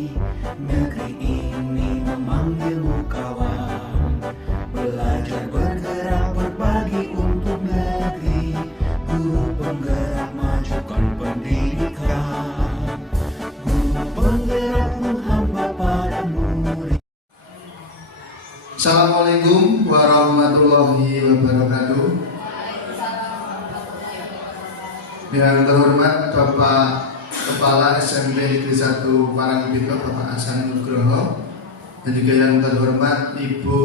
Negeri ini memanggilmu kawan, belajar bergerak berbagi untuk negeri. Guru penggerak majukan pendidikan, guru penggerak menghamba pada murid. Assalamualaikum warahmatullahi wabarakatuh. Yang terhormat Bapak Kepala SMP Negeri 1 Parangpito, Bapak Hasan Nugroho, dan juga yang terhormat Ibu,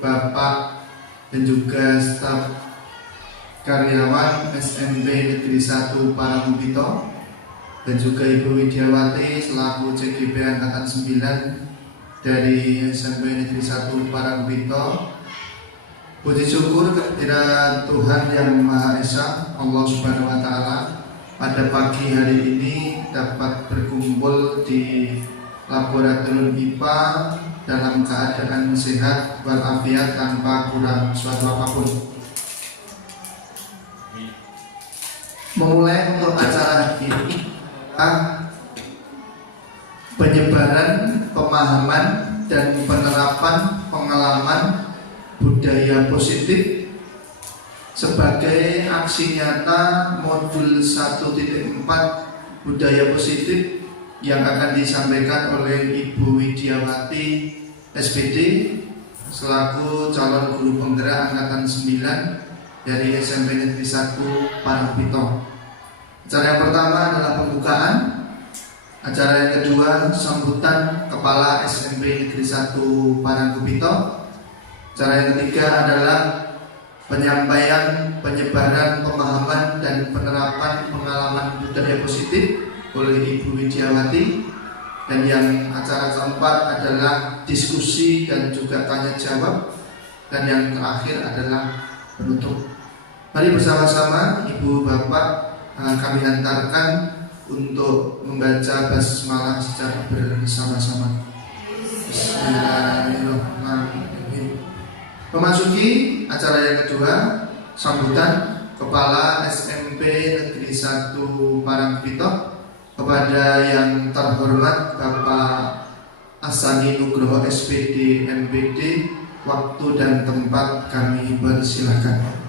Bapak, dan juga staf karyawan SMP Negeri 1 Parangpito, dan juga Ibu Widiawati selaku CGP Angkatan 9 dari SMP Negeri 1 Parangpito. Puji syukur kehadirat Tuhan Yang Maha Esa, Allah Subhanahu wa Ta'ala, pada pagi hari ini dapat berkumpul di laboratorium IPA dalam keadaan sehat walafiat tanpa kurang suatu apapun. Memulai untuk acara ini penyebaran pemahaman dan penerapan pengalaman budaya positif sebagai aksi nyata modul 1.4 budaya positif yang akan disampaikan oleh Ibu Widiawati SPD selaku calon guru penggerak angkatan 9 dari SMP Negeri 1 Parangpito. Acara yang pertama adalah pembukaan. Acara yang kedua sambutan Kepala SMP Negeri 1 Parangpito. Acara yang ketiga adalah penyampaian, penyebaran pemahaman dan penerapan pengalaman budaya positif oleh Ibu Widiawati. Dan yang acara keempat adalah diskusi dan juga tanya jawab. Dan yang terakhir adalah penutup. Mari bersama-sama Ibu Bapak kami hantarkan untuk membaca basmalah secara bersama-sama. Bismillahirrahmanirrahim. Memasuki acara yang kedua, sambutan Kepala SMP Negeri 1 Parangpito kepada yang terhormat Bapak Asani Nugroho SPD MPD. Waktu dan tempat kami persilahkan.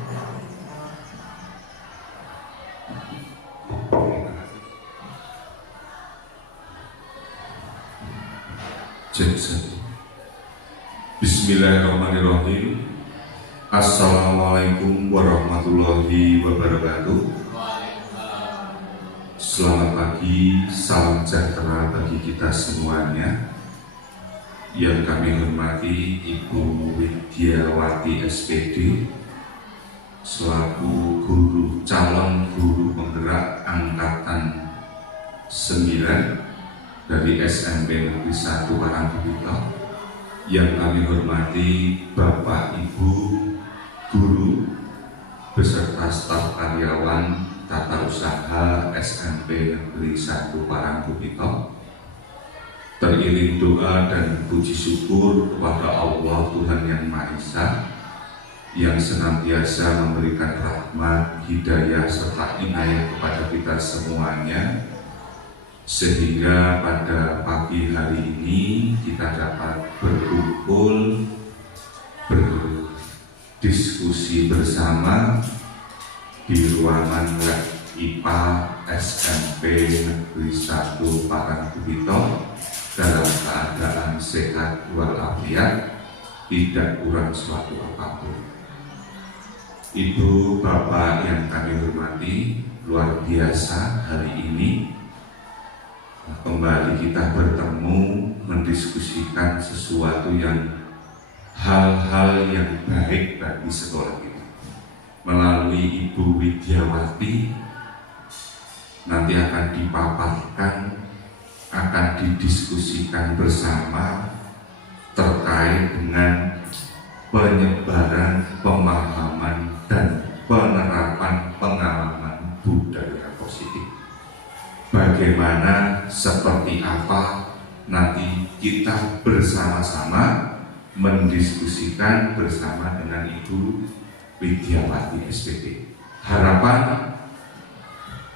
Bismillahirrahmanirrahim. Assalamualaikum warahmatullahi wabarakatuh. Selamat pagi, salam sejahtera bagi kita semuanya. Yang kami hormati Ibu Widiawati SPD selaku calon guru penggerak angkatan 9 dari SMP Negeri 1 Parangpito. Yang kami hormati Bapak Ibu guru beserta staf karyawan tata usaha SMP Negeri 1 Parangpito. Teriring doa dan puji syukur kepada Allah Tuhan Yang Maha Esa yang senantiasa memberikan rahmat, hidayah serta inayah kepada kita semuanya, sehingga pada pagi hari ini kita dapat berkumpul berdiskusi bersama di ruangan lab IPA SMP Negeri 1 Parangpito dalam keadaan sehat walafiat, tidak kurang suatu apapun. Ibu Bapak yang kami hormati, luar biasa hari ini kembali kita bertemu mendiskusikan sesuatu yang hal-hal yang baik bagi sekolah kita. Melalui Ibu Widiawati nanti akan dipaparkan, akan didiskusikan bersama terkait dengan penyebaran pemahaman dan penerapan pengalaman budaya positif. Bagaimana, seperti apa, nanti kita bersama-sama mendiskusikan bersama dengan Ibu Widiawati SPD. Harapan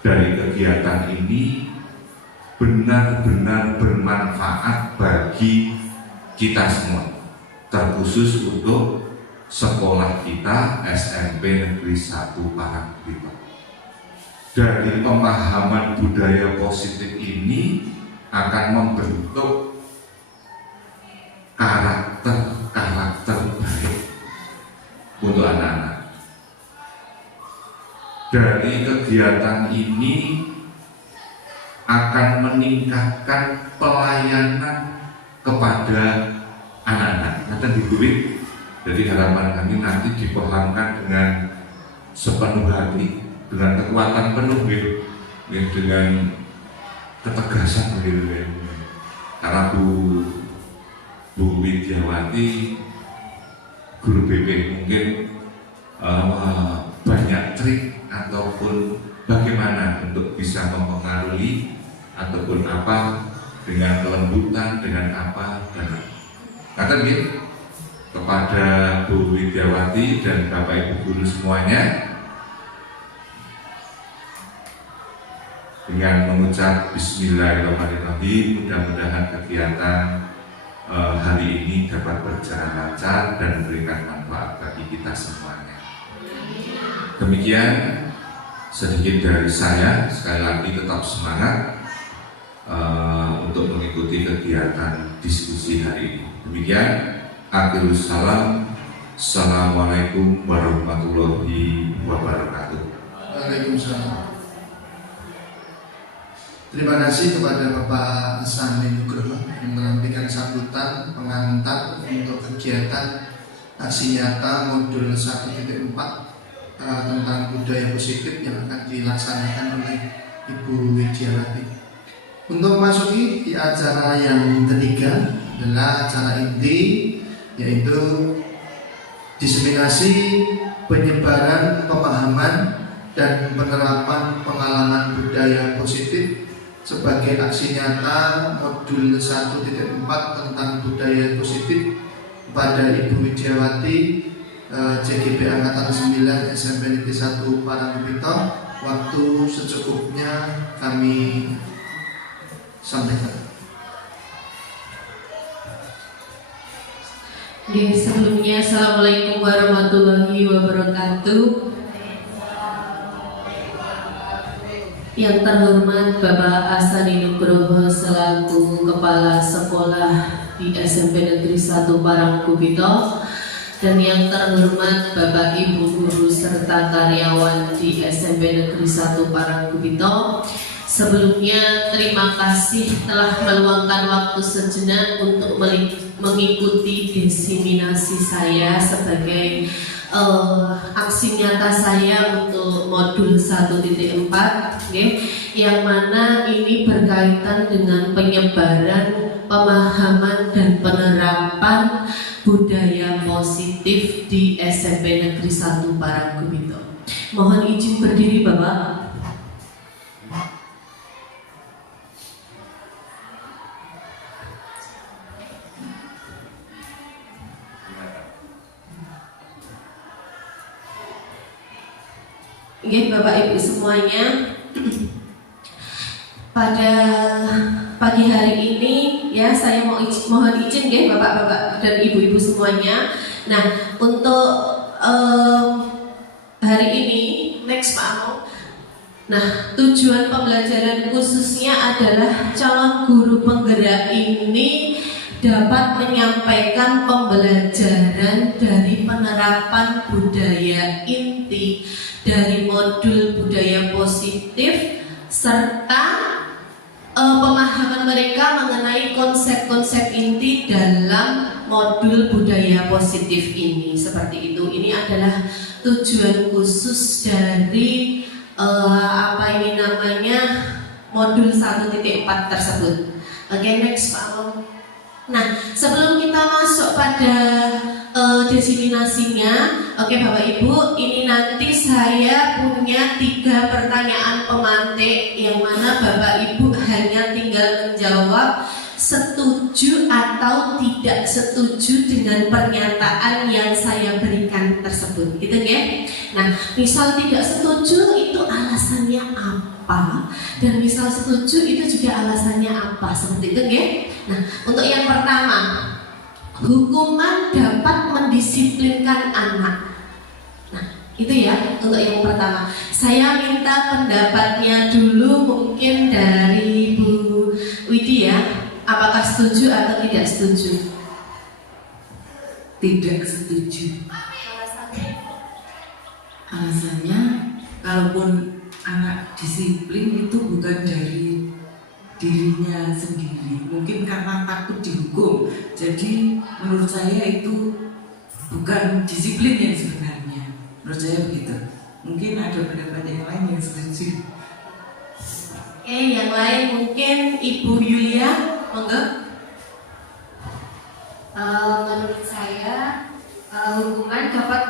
dari kegiatan ini benar-benar bermanfaat kita semua, terkhusus untuk sekolah kita SMP Negeri 1 Parangkubito. Dari pemahaman budaya positif ini akan membentuk karakter baik untuk anak-anak. Dari kegiatan ini akan meningkatkan pelayanan kepada anak-anak. Nanti dibuat. Jadi harapan kami nanti dipahamkan dengan sepenuh hati, dengan kekuatan penuh, dengan ketegasan. Karena Bu Widyawati, guru BP mungkin banyak trik ataupun bagaimana untuk bisa mempengaruhi ataupun apa dengan kelembutan, dengan apa dan kata dia kepada Bu Widyawati dan Bapak Ibu guru semuanya dengan mengucap Bismillahirrahmanirrahim, mudah-mudahan kegiatan hari ini dapat berjalan lancar dan memberikan manfaat bagi kita semuanya. Demikian sedikit dari saya. Sekali lagi tetap semangat untuk mengikuti kegiatan diskusi hari ini. Demikian, akhirus salam. Assalamualaikum warahmatullahi wabarakatuh. Waalaikumsalam. Terima kasih kepada Bapak Sani Nugroho yang memberikan sambutan pengantar untuk kegiatan aksi nyata modul 1.4 tentang budaya positif yang akan dilaksanakan oleh Ibu Widyawati. Untuk memasuki di acara yang ketiga adalah acara inti, yaitu diseminasi penyebaran pemahaman dan penerapan pengalaman budaya positif sebagai aksi nyata modul 1.4 tentang budaya positif pada Ibu Widyawati, CGP Angkatan 9 SMP Negeri 1 Parangkubito. Waktu secukupnya kami sampaikan. Sebelumnya, Assalamualaikum warahmatullahi wabarakatuh. Yang terhormat Bapak Asani Nugroho selaku Kepala Sekolah di SMP Negeri 1 Parangkubito, dan yang terhormat Bapak Ibu Guru serta karyawan di SMP Negeri 1 Parangkubito. Sebelumnya terima kasih telah meluangkan waktu sejenak untuk mengikuti diseminasi saya sebagai aksi nyata saya untuk modul 1.4, yang mana ini berkaitan dengan penyebaran pemahaman dan penerapan budaya positif di SMP Negeri 1 Parangkubito. Mohon izin berdiri, Bapak. Bapak Ibu semuanya, pada pagi hari ini ya saya mohon izin Bapak-bapak dan Ibu-ibu semuanya. Nah, untuk hari ini next Pak Amo. Nah, tujuan pembelajaran khususnya adalah calon guru penggerak ini dapat menyampaikan pembelajaran dari penerapan budaya inti dari modul budaya positif serta pemahaman mereka mengenai konsep-konsep inti dalam modul budaya positif ini. Seperti itu. Ini adalah tujuan khusus dari modul 1.4 tersebut. Oke, next Pak Om. Nah, sebelum kita masuk pada diseminasinya, oke Bapak Ibu, ini nanti saya punya 3 pertanyaan pemantik yang mana Bapak Ibu hanya tinggal menjawab setuju atau tidak setuju dengan pernyataan yang saya berikan tersebut, gitu ya. Nah, misal tidak setuju itu alasannya apa, dan misal setuju itu juga alasannya apa, seperti itu ya. Nah, untuk yang pertama, hukuman dapat mendisiplinkan anak. Nah, itu ya untuk yang pertama. Saya minta pendapatnya dulu mungkin dari Bu Widya. Apakah setuju atau tidak setuju? Tidak setuju. Alasannya, kalaupun anak disiplin itu bukan dari dirinya sendiri, mungkin karena takut dihukum. Jadi menurut saya itu bukan disiplin yang sebenarnya. Menurut saya begitu. Mungkin ada pendapat yang lain yang setuju. Oke, yang lain mungkin Ibu Yulia, monggo. Menurut saya hukuman dapat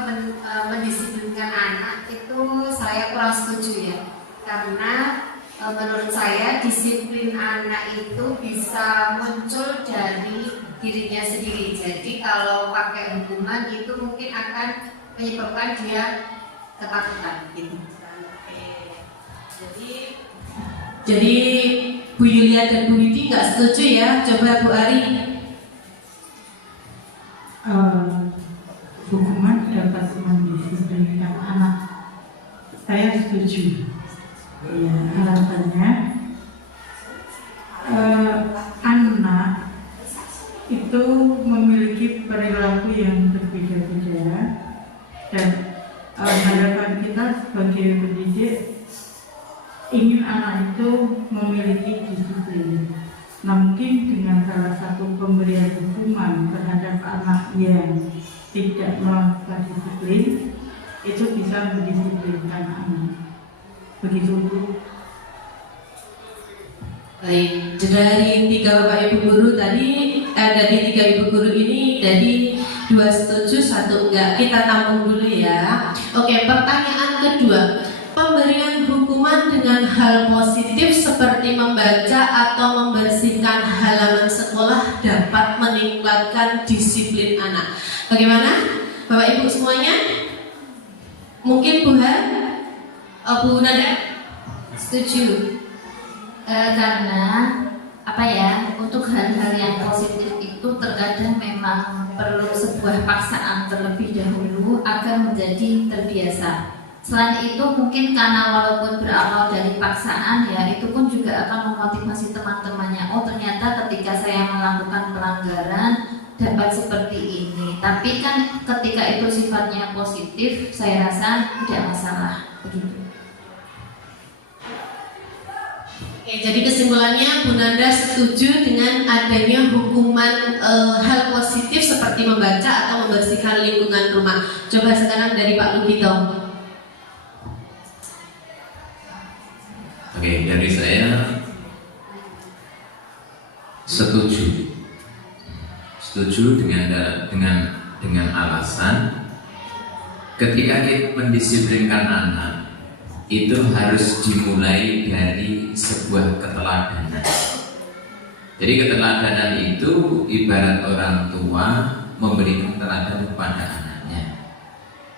mendisiplinkan anak itu saya kurang setuju ya, karena menurut saya disiplin anak itu bisa muncul dari dirinya sendiri. Jadi kalau pakai hukuman itu mungkin akan menyebabkan dia ketakutan gitu. Jadi Bu Yulia dan Bu Widi nggak setuju ya. Coba Bu Ari. Hukuman dapat mendisiplinkan anak. Saya setuju. Ya, harapannya anak itu memiliki perilaku yang berbeda-beda, dan harapan kita sebagai pendidik ingin anak itu memiliki disiplin. Nah, mungkin dengan salah satu pemberian hukuman terhadap anak yang tidak melakukan disiplin, itu bisa mendisiplinkan anak. Begitu Bu. Baik, dari 3 Bapak Ibu guru tadi, dari 3 Ibu guru ini, dari 2 setuju, 1 enggak. Kita tampung dulu ya. Oke, pertanyaan kedua. Pemberian hukuman dengan hal positif seperti membaca atau membersihkan halaman sekolah dapat meningkatkan disiplin anak. Bagaimana Bapak Ibu semuanya? Mungkin Bu Han? Bu Nada? Setuju. Karena untuk hal-hal yang positif itu terkadang memang perlu sebuah paksaan terlebih dahulu agar menjadi terbiasa. Selain itu mungkin karena walaupun berawal dari paksaan ya, itu pun juga akan memotivasi teman-temannya. Oh, ternyata ketika saya melakukan pelanggaran dapat seperti ini. Tapi kan ketika itu sifatnya positif, saya rasa tidak masalah. Begitu. Oke, jadi kesimpulannya Bu Nanda setuju dengan adanya hukuman hal positif seperti membaca atau membersihkan lingkungan rumah. Coba sekarang dari Pak Lugito. Oke, dari saya setuju dengan alasan ketika kita mendisiplinkan anak itu harus dimulai dari sebuah keteladanan. Jadi keteladanan itu ibarat orang tua memberikan teladan kepada anaknya.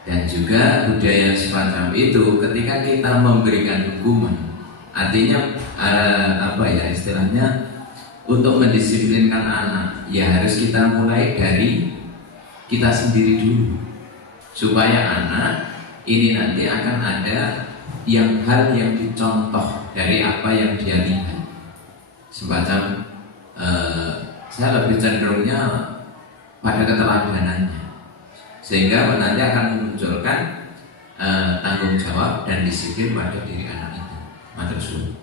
Dan juga budaya semacam itu ketika kita memberikan hukuman, artinya istilahnya untuk mendisiplinkan anak ya harus kita mulai dari kita sendiri dulu, supaya anak ini nanti akan ada hal yang dicontoh dari apa yang dia lihat. Semacam saya lebih cenderungnya pada keteladanannya, sehingga nanti akan memunculkan tanggung jawab dan disiplin pada diri anak itu.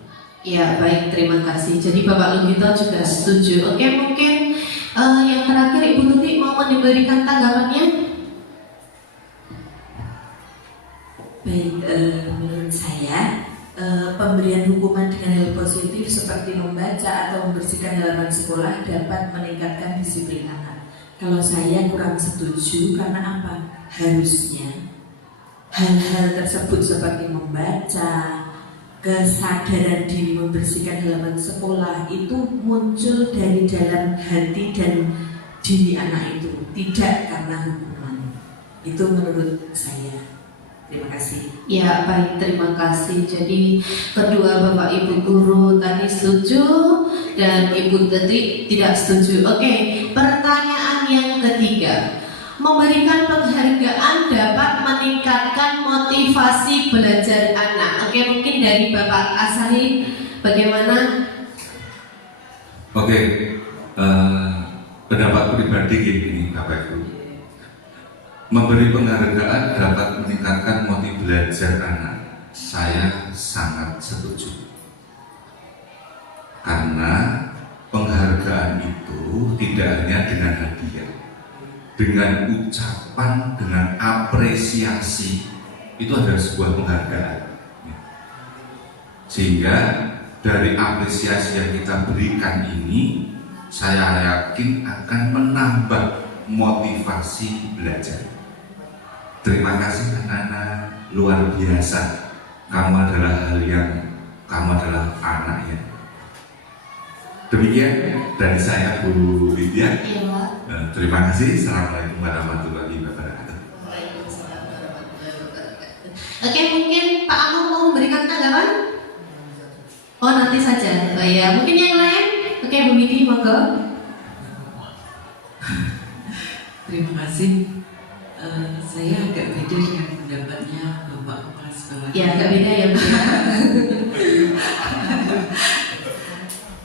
Ya, baik, terima kasih. Jadi Bapak Lugito juga setuju. Oke, mungkin yang terakhir Ibu Tuti mau memberikan tanggapannya. Baik, menurut saya pemberian hukuman dengan hal positif seperti membaca atau membersihkan halaman sekolah dapat meningkatkan disiplin anak. Kalau saya kurang setuju, karena apa? Harusnya hal-hal tersebut seperti membaca, kesadaran diri membersihkan halaman sekolah itu muncul dari dalam hati dan diri anak itu, tidak karena hukuman. Itu menurut saya. Terima kasih. Ya, baik, terima kasih. Jadi kedua Bapak Ibu guru tadi setuju dan Ibu Tuti tidak setuju. Oke, pertanyaan yang memberikan penghargaan dapat meningkatkan motivasi belajar anak. Oke, mungkin dari Bapak Asari bagaimana? Oke, pendapat pribadi gini Bapak Ibu. Memberi penghargaan dapat meningkatkan motivasi belajar anak. Saya sangat setuju. Karena penghargaan itu tidak hanya dengan hadiah, dengan ucapan, dengan apresiasi, itu adalah sebuah penghargaan. Sehingga dari apresiasi yang kita berikan ini, saya yakin akan menambah motivasi belajar. Terima kasih anak-anak, luar biasa. Kamu adalah anaknya. Demikian dari saya Bu Lydia. Terima kasih. Assalamualaikum warahmatullahi wabarakatuh. Oke, mungkin Pak Amung mau memberikan tanggapan? Oh, nanti saja. Oh ya, mungkin yang lain. Oke, Bu Widi, monggo. Terima kasih. Saya agak beda dengan pendapatnya Bapak Kepala Sekolah. Ya, agak beda ya, Bu.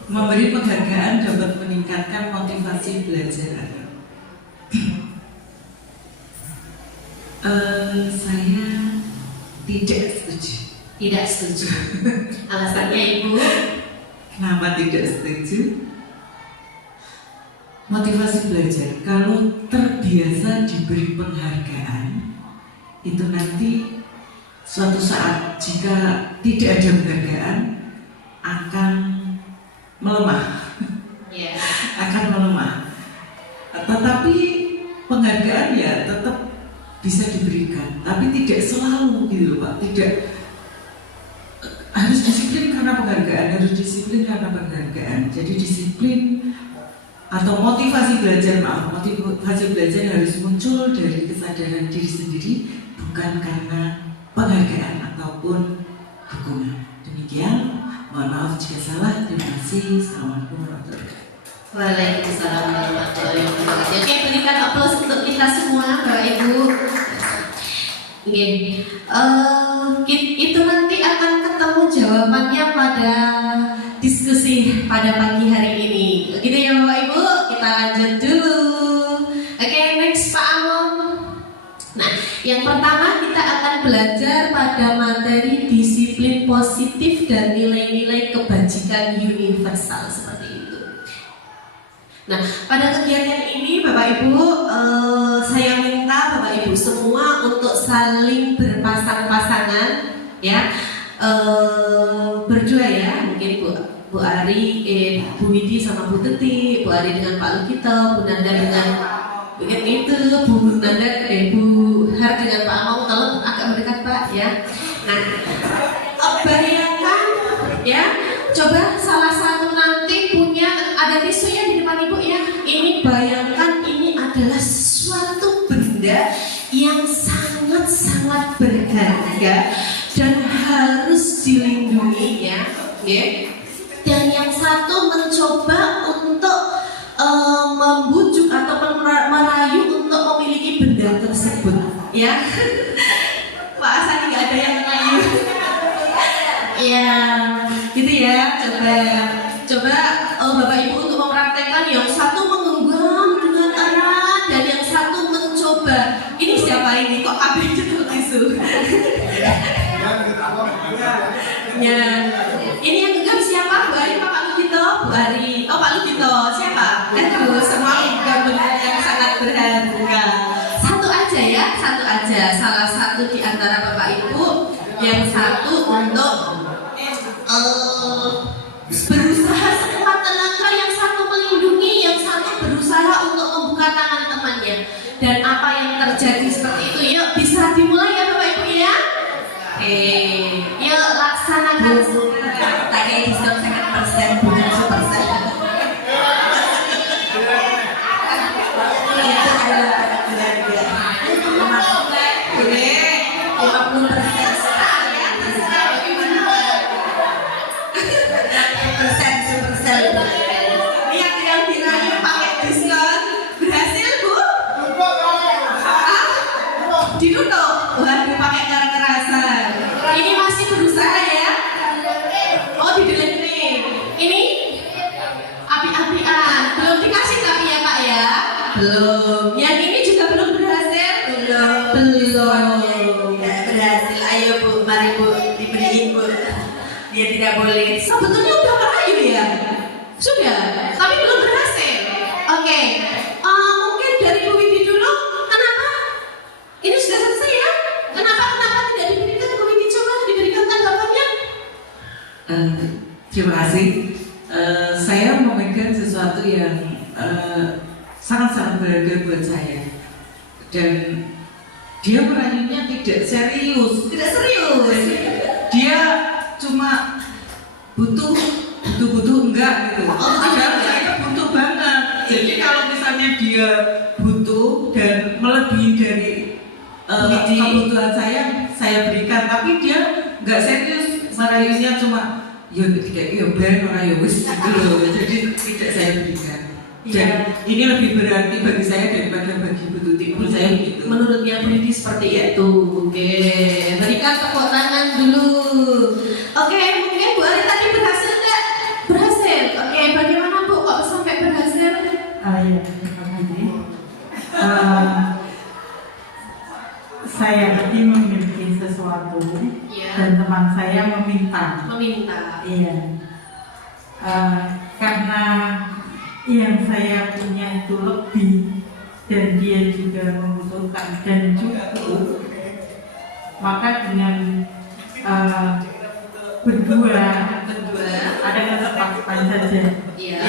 Memberi penghargaan dapat meningkatkan motivasi belajar anak. Saya tidak setuju. Tidak setuju. Alasannya Ibu? Kenapa tidak setuju? Motivasi belajar, kalau terbiasa diberi penghargaan, itu nanti suatu saat jika tidak ada penghargaan akan melemah. Yeah. Akan melemah. Tetapi penghargaan ya tetap bisa diberikan, tapi tidak selalu gitu loh Pak. Tidak harus disiplin karena penghargaan, harus disiplin karena penghargaan. Jadi disiplin atau motivasi belajar, motivasi belajar harus muncul dari kesadaran diri sendiri, bukan karena penghargaan ataupun hukuman. Demikian, mohon maaf jika salah. Terima kasih. Assalamualaikum warahmatullahi wabarakatuh. Waalaikumsalam warahmatullahi wabarakatuh. Oke, berikan aplaus untuk kita semua, Bapak Ibu. Oke, itu nanti akan ketemu jawabannya pada diskusi pada pagi hari ini. Begitu ya Bapak Ibu, kita lanjut dulu. Oke, next Pak Amon. Nah, yang pertama kita akan belajar pada materi disiplin positif dan nilai-nilai kebajikan universal seperti itu. Nah, pada kegiatan ini Bapak Ibu, saya minta Bapak Ibu semua untuk saling berpasang-pasangan, ya, berdua ya, mungkin Bu Ari, Bu Widi sama Bu Teti, Bu Ari dengan Pak Lukito, Bu Nanda dengan itu, Bu Nanda, Bu Har dengan Pak Amau, kalau agak mendekat Pak ya. Nah, bayangkan ya, coba salah satu nanti punya ada tisunya di depan Ibu ya. Ini bayangkan ini adalah sesuatu benda yang sangat-sangat berharga dan harus dilindungi ya. Dan yang satu mencoba untuk membujuk atau merayu untuk memiliki benda tersebut ya. Pak Asani nggak ada yang merayu ya, gitu ya. Coba Bapak Ibu untuk mempraktekkan, yang satu menggenggam dengan erat dan yang satu mencoba. Ini siapa ini kok abis jatuh tisu ya. Ini yang genggam siapa? Bu Ari, Pak Lukito? Bu Ari, oh Pak Lukito, siapa? Aduh, semua genggam benda yang sangat berharga. Satu aja ya, satu aja. Salah satu di antara Bapak Ibu, yang satu untuk berusaha sekuat tenaga, yang satu melindungi, yang satu berusaha untuk membuka tangan temannya. Dan apa yang terjadi seperti itu, yuk bisa dimulai ya Bapak Ibu ya. Yuk laksanakan. Tak kayak diskon 50%, bukan 1%. Belum. Yang ini juga belum berhasil? Belum. Tidak berhasil. Ayo Bu, mari Bu, diberiin Bu. Dia tidak boleh. Sebetulnya udah merayu ya? Sudah, tapi belum berhasil. Oke. Mungkin dari Bu Widi dulu. Kenapa? Ini sudah selesai ya? Kenapa tidak diberikan? Bu Widi coba diberikan tanggapannya. Terima kasih. Saya memegang sesuatu yang sangat-sangat berharga buat saya, dan dia merayunya tidak serius. Dia cuma butuh enggak gitu. Padahal saya butuh banget. Jadi kalau misalnya dia butuh dan melebihi dari kebutuhan saya berikan, tapi dia nggak serius, merayunya cuma ya tidak ya bareng orang ya wis gitu loh. Jadi tidak saya berikan. Dan ini lebih berarti bagi saya daripada bagi Bu Tuti. Menurut saya begitu. Menurutnya Bu Widi seperti itu. Oke, berikan tepuk tangan dulu. Oke, mungkin Bu Ari tadi berhasil nggak? Berhasil. Oke, bagaimana Bu kok sampai berhasil? Ya, terima kasih. Saya tadi memiliki sesuatu dan teman saya meminta. Iya. Karena yang saya punya itu lebih dan dia juga membutuhkan dan cukup, maka dengan berdua ada kesepakatan saja. Ya,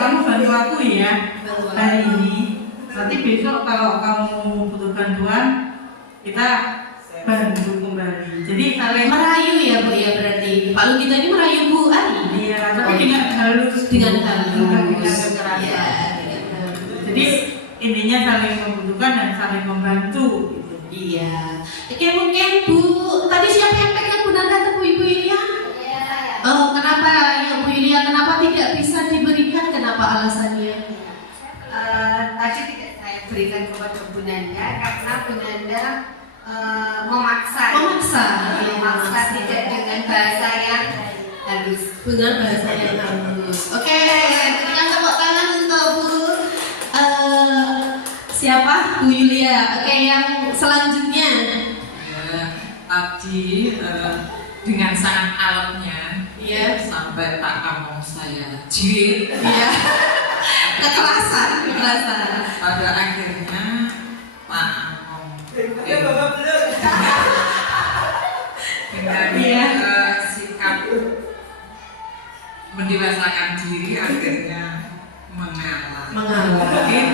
kamu bantu aku ya hari ini. Nanti besok kalau kamu membutuhkan Tuhan, kita bantu kembali. Jadi saling Merayu ya Bu ya, berarti Pak Lugito ini merayu Bu Ari. iya, tapi dengan halus, Dengan halus. bukan dengan kekerasan. Iya. Jadi intinya saling membutuhkan dan saling membantu. Gitu. Iya. Oke, mungkin Bu tadi siapa yang pegang Bu Nanda atau Bu Ibu Yulia? Oh, kenapa ya Bu Yulia? Kenapa tidak bisa diberikan? Kenapa alasannya? Tadi tidak saya berikan kepada Bu Nanda karena Bu Nanda memaksa tidak dengan bahasa yang halus. Dengan bahasa yang halus. Oke, berikan tepuk tangan untuk Bu siapa? Bu Yulia. Oke, yang selanjutnya. Tadi dengan sangat alatnya, Iya. sampai tak among saya jirit. Iya. Kekerasan. Pada akhirnya Pak Among dengan sikap mendewasakan diri akhirnya mengalah. Mungkin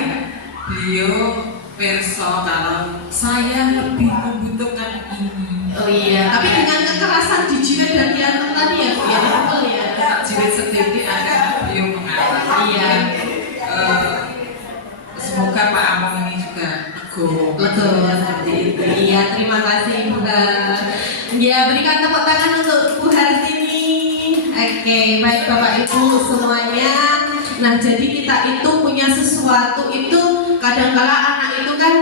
beliau perso kalau saya lebih membutuhkan ini. Oh iya, tapi dengan kekerasan di jiwa dan jantung tadi ya, Bu ya, betul ya. Jirit sedikit akhirnya beliau mengalah. Iya. Semoga Pak Among ini juga Betul, seperti itu. Iya, terima kasih Bu. Ya, berikan tepuk tangan untuk Bu Hartini. Oke, baik Bapak Ibu semuanya. Nah, jadi kita itu punya sesuatu itu kadang-kala anak itu kan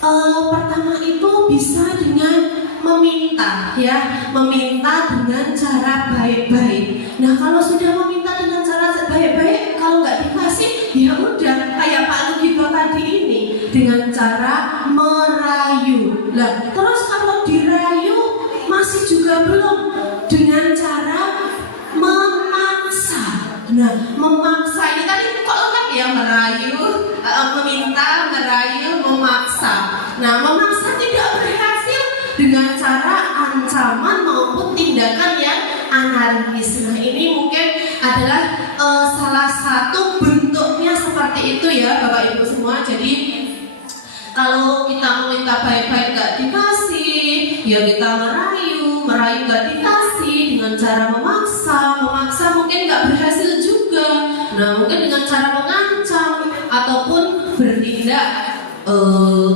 pertama itu bisa dengan meminta ya, meminta dengan cara baik-baik. Nah, kalau sudah meminta dengan cara baik-baik, kalau nggak dikasih, ya udah kayak Pak Lugito tadi ini dengan cara merayu. Nah, terus kalau dirayu masih juga belum, dengan cara memaksa. Nah, memaksa ini tadi kok lengkap ya, merayu, meminta, merayu, memaksa. Nah, memaksa tidak berhasil dengan cara ancaman maupun tindakan yang anarkis. Nah, ini mungkin adalah salah satu bentuknya seperti itu ya Bapak Ibu semua. Jadi kalau kita meminta baik-baik gak dikasih, ya kita merayu gak dikasih dengan cara memaksa mungkin gak berhasil juga. Nah, mungkin dengan cara mengancam ataupun bertindak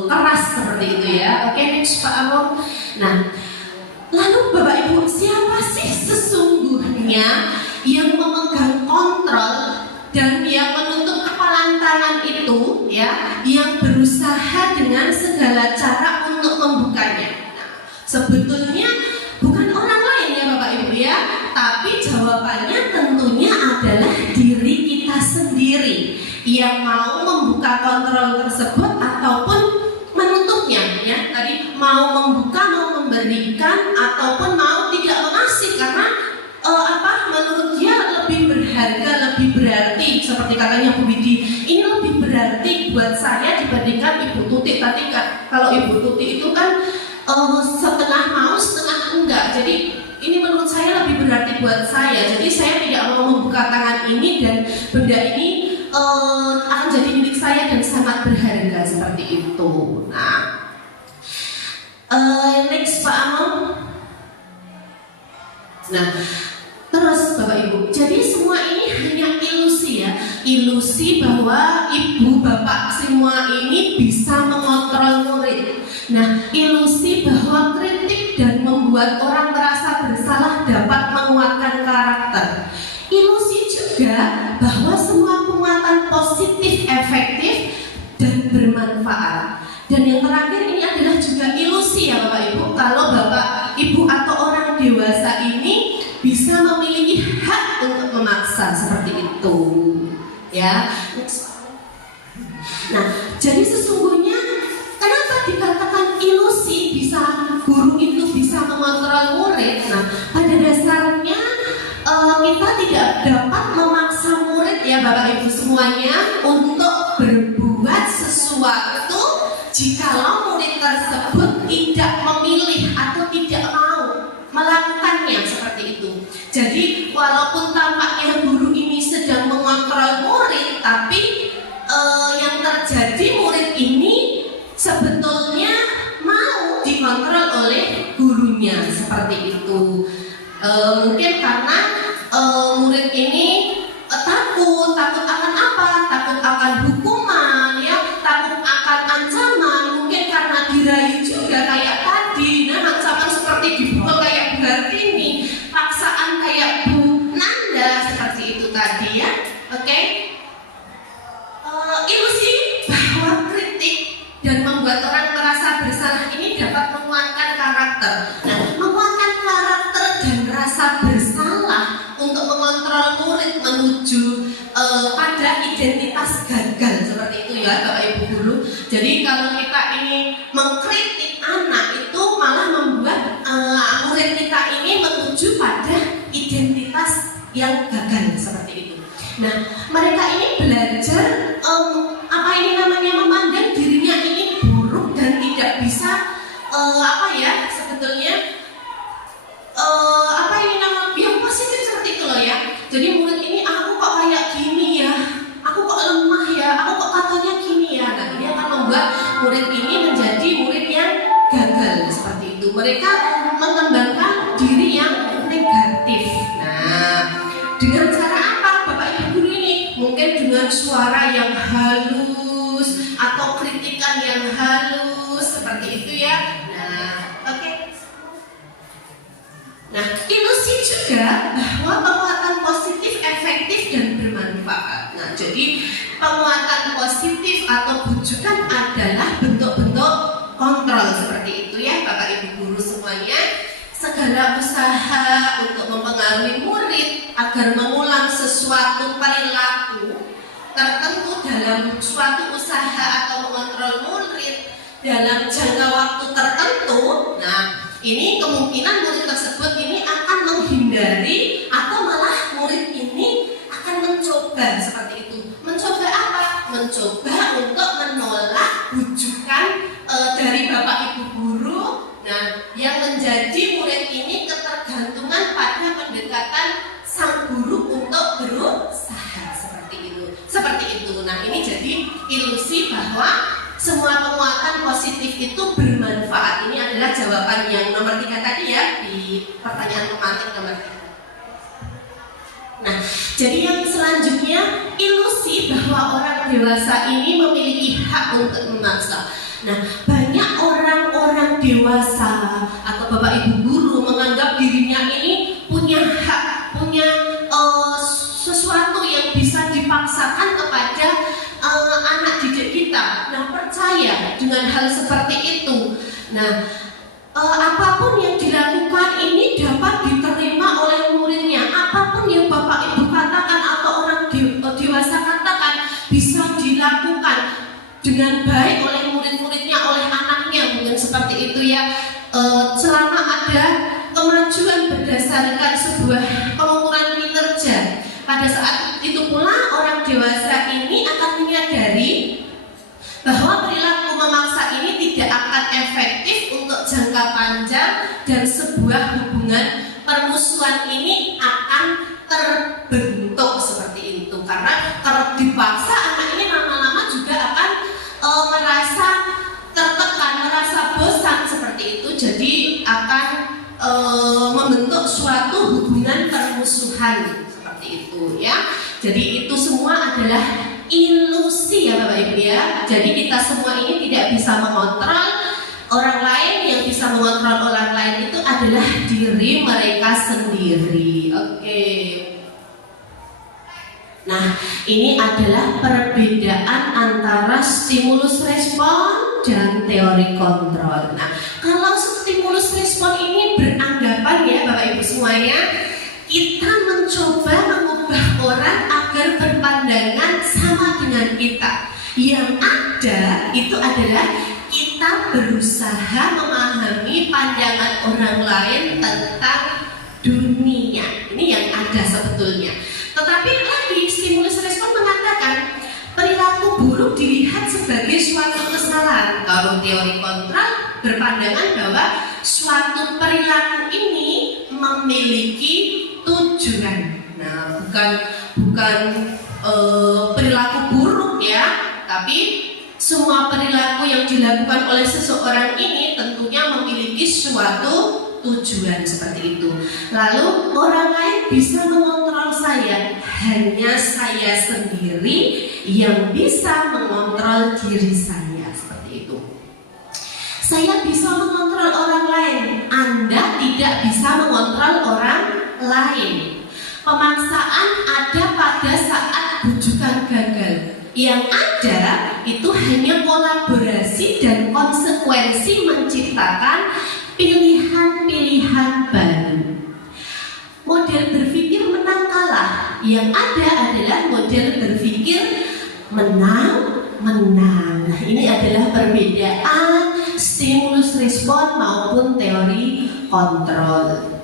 keras seperti itu ya. Oke, next Pak Among. Nah, lalu Bapak Ibu, siapa sih sesungguhnya yang memegang kontrol dan yang menutup kepalan tangan itu ya, yang berusaha dengan segala cara untuk membukanya? Nah, sebetulnya bukan orang lain ya Bapak Ibu ya, tapi jawabannya tentunya adalah diri kita sendiri. yang mau membuka kontrol tersebut ataupun menutupnya, ya. Tadi mau membuka, mau memberikan, ataupun mau tidak mengasih karena menurut dia lebih berharga, lebih berarti, seperti katanya Bu Widi, ini lebih berarti buat saya dibandingkan Ibu Tuti. Tadi kalau Ibu Tuti itu kan setengah mau, setengah enggak. Jadi ini menurut saya lebih berarti buat saya. Jadi saya tidak mau membuka tangan ini dan benda ini akan jadi milik saya dan sangat berharga seperti itu. Nah, next Pak Amon. Nah, terus Bapak Ibu, jadi semua ini hanya ilusi ya, ilusi bahwa ibu bapak semua ini bisa mengontrol murid. Nah, ilusi bahwa kritik dan membuat orang merasa bersalah dapat menguatkan karakter. Ilusi juga bahwa semua penguatan positif efektif dan bermanfaat. Dan yang terakhir ini adalah juga ilusi ya Bapak Ibu, kalau Bapak Ibu atau orang dewasa ini bisa memiliki hak untuk memaksa seperti itu, ya. Nah, jadi sesungguhnya kenapa dikatakan ilusi bisa guru itu bisa mengontrol murid? Nah, pada dasarnya kita tidak dapat memaksa murid ya Bapak Ibu semuanya untuk berbuat sesuatu jikalau murid tersebut tidak memilih atau tidak mau melakukannya seperti itu. Jadi walaupun tampaknya guru ini sedang mengontrol murid, tapi yang terjadi murid ini sebetulnya mau dikontrol oleh gurunya seperti itu. Mungkin karena murid ini takut akan apa? Takut akan hukuman, ya, takut akan ancaman. Mungkin karena dirayu juga kayak tadi, nah ancaman seperti dipukul kayak Bu Hartini, paksaan kayak Bu Nanda seperti itu tadi ya. Oke? Ilusi bahwa kritik dan membuat orang merasa bersalah ini dapat menguatkan karakter. Nah, menguatkan karakter dan rasa bersalah untuk mengontrol murid menuju pada identitas gagal seperti itu ya Bapak Ibu guru. Jadi kalau kita ini mengkritik anak itu malah membuat murid kita ini menuju pada identitas yang gagal seperti itu. Nah, mereka ini belajar memandang dirinya ini buruk dan tidak bisa sebetulnya yang positif seperti itu loh ya. Jadi murid ini aku kok kayak gini ya, aku kok lemah ya, aku kok katanya gini ya. Nah, ini akan membuat murid ini menjadi murid yang gagal seperti itu. Mereka mengembangkan diri yang negatif. Nah, dengan cara apa Bapak Ibu guru ini? Mungkin dengan suara yang halus atau kritikan yang halus seperti itu ya. Nah, oke. Nah, ilusi juga bahwa penguatan positif efektif dan bermanfaat. Nah, jadi penguatan positif atau bujukan adalah bentuk-bentuk kontrol seperti itu ya Bapak Ibu guru semuanya. Segala usaha untuk mempengaruhi murid agar mengulang sesuatu perilaku tertentu dalam suatu usaha atau mengontrol murid dalam jangka waktu tertentu. Nah, ini kemungkinan murid tersebut ini akan menghindari atau malah murid ini akan mencoba seperti itu. Mencoba apa? Mencoba untuk menolak bujukan dari Bapak Ibu guru. Nah, yang menjadi murid ini ketergantungan pada pendekatan sang guru untuk berusaha seperti itu. Nah, ini jadi ilusi bahwa semua penguatan positif itu bermanfaat. Ini adalah jawaban yang nomor 3 tadi ya di pertanyaan pemantik nomor 3. Nah, jadi yang selanjutnya ilusi bahwa orang dewasa ini memiliki hak untuk memaksa. Nah, banyak orang-orang dewasa atau Bapak Ibu guru menganggap dirinya ini punya hak, punya sesuatu yang bisa dipaksakan kepada anak didik kita. Nah, percaya dengan hal seperti itu. Nah, apapun yang dilakukan ini dapat diterima oleh muridnya. Apapun yang Bapak Ibu katakan atau orang dewasa katakan bisa dengan baik oleh murid-muridnya, oleh anaknya, mungkin seperti itu ya. Selama ada kemajuan berdasarkan sebuah pengukuran kinerja, pada saat itu pula orang dewasa ini akan menyadari bahwa perilaku memaksa ini tidak akan efektif untuk jangka panjang dan sebuah hubungan permusuhan ini akan terbentuk seperti itu. Karena kalau dipaksa, anak ini lama-lama juga akan merasa tertekan, merasa bosan seperti itu. Jadi akan membentuk suatu hubungan permusuhan seperti itu ya. Jadi itu semua adalah ilusi ya Bapak Ibu ya. Jadi kita semua ini tidak bisa mengontrol orang lain. Yang bisa mengontrol orang lain itu adalah diri mereka sendiri. Oke. Nah, ini adalah perbedaan antara stimulus respon dan teori kontrol. Nah, kalau stimulus respon ini beranggapan ya Bapak Ibu semuanya, kita mencoba mengubah orang agar berpandangan sama dengan kita. Yang ada itu adalah kita berusaha memahami pandangan orang lain tentang dunia. Ini yang ada sebetulnya. Tetapi lagi stimulus respon mengatakan perilaku buruk dilihat sebagai suatu kesalahan. Kalau teori kontrol berpandangan bahwa suatu perilaku ini memiliki tujuan. Nah, bukan perilaku buruk ya, tapi semua perilaku yang dilakukan oleh seseorang ini tentunya memiliki suatu tujuan seperti itu. Lalu orang lain bisa mengontrol saya, hanya saya sendiri yang bisa mengontrol diri saya seperti itu. Saya bisa mengontrol orang lain, Anda tidak bisa mengontrol orang lain. Pemaksaan ada pada saat bujukan gagal. Yang ada itu hanya kolaborasi dan konsekuensi menciptakan pilihan-pilihan baru. Model berpikir menang kalah. Yang ada adalah model berpikir menang-menang. Nah, ini adalah perbedaan stimulus respon maupun teori kontrol.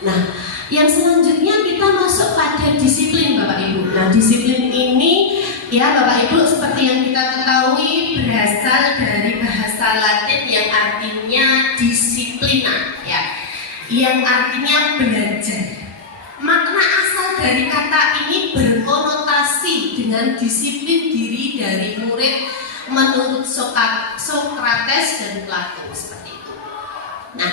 Nah, yang selanjutnya kita masuk pada disiplin Bapak Ibu. Nah, disiplin ini ya Bapak Ibu seperti yang kita ketahui berasal dari bahasa Latin yang artinya disiplina ya, yang artinya belajar. Makna asal dari kata ini berkonotasi dengan disiplin diri dari murid menurut Sokrates dan Plato seperti itu. Nah,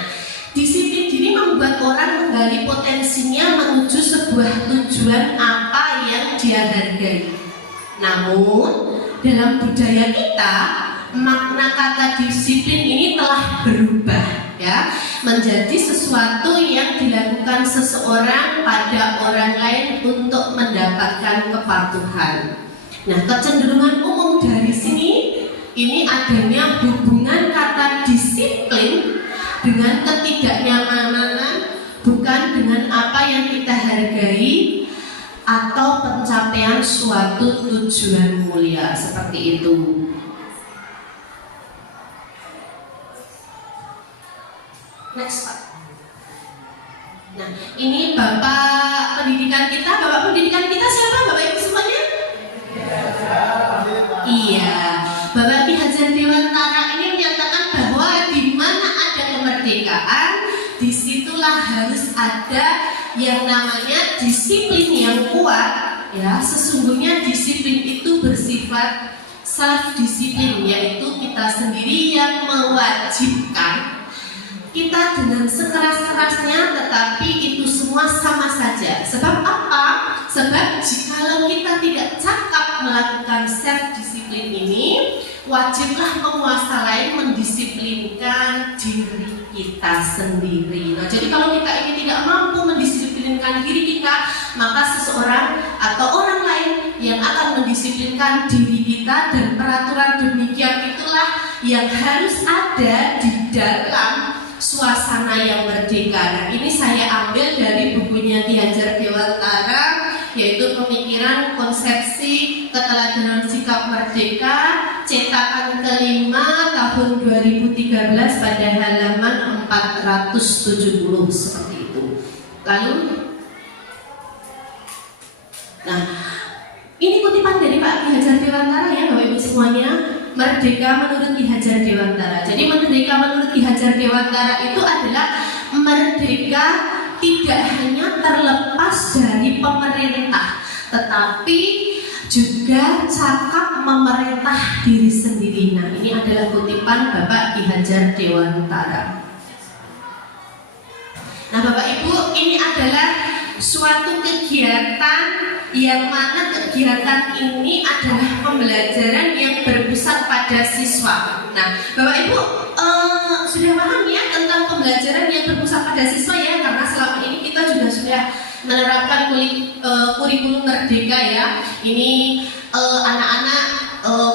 disiplin diri membuat orang menggali potensinya menuju sebuah tujuan apa yang dia hargai. Namun, dalam budaya kita, makna kata disiplin ini telah berubah ya, menjadi sesuatu yang dilakukan seseorang pada orang lain untuk mendapatkan kepatuhan. Nah, kecenderungan umum dari sini ini adanya hubungan kata disiplin dengan ketidaknyamanan, bukan dengan apa yang kita hargai atau pencapaian suatu tujuan mulia seperti itu. Next Pak. Nah, ini Bapak pendidikan kita. Bapak pendidikan kita siapa Bapak Ibu semuanya? Iya, Bapak Ki Hajar Dewantara ini menyatakan bahwa di mana ada kemerdekaan, disitulah harus ada yang namanya disiplin yang kuat. Ya, sesungguhnya disiplin itu bersifat self disiplin, yaitu kita sendiri yang mewajibkan kita dengan sekeras-kerasnya, tetapi itu semua sama saja. Sebab apa? Sebab jikalau kita tidak cakap melakukan self disiplin ini, wajiblah penguasa lain mendisiplinkan diri kita sendiri. Nah, jadi kalau kita ini tidak mampu mendisiplinkan diri kita, maka seseorang atau orang lain yang akan mendisiplinkan diri kita, dan peraturan demikian itulah yang harus ada di dalam suasana yang merdeka. Nah, ini saya ambil dari bukunya Ki Hajar Dewantara, yaitu Pemikiran pelajaran konsepsi keteladanan sikap merdeka cetakan kelima tahun 2013 pada halaman 470 seperti itu. Lalu, nah ini kutipan dari Pak Ki Hajar Dewantara ya Bapak Ibu semuanya. Merdeka menurut Ki Hajar Dewantara. Jadi merdeka menurut Ki Hajar Dewantara itu adalah merdeka tidak hanya terlepas dari pemerintah, tetapi juga cakap memerintah diri sendiri. Nah, ini adalah kutipan Bapak Ki Hajar Dewantara. Nah, Bapak Ibu, ini adalah suatu kegiatan yang mana kegiatan ini adalah pembelajaran yang berpusat pada siswa. Nah, Bapak Ibu sudah paham ya tentang pembelajaran yang berpusat pada siswa ya, karena selama ini kita juga sudah menerapkan kurikulum merdeka ya. Ini anak-anak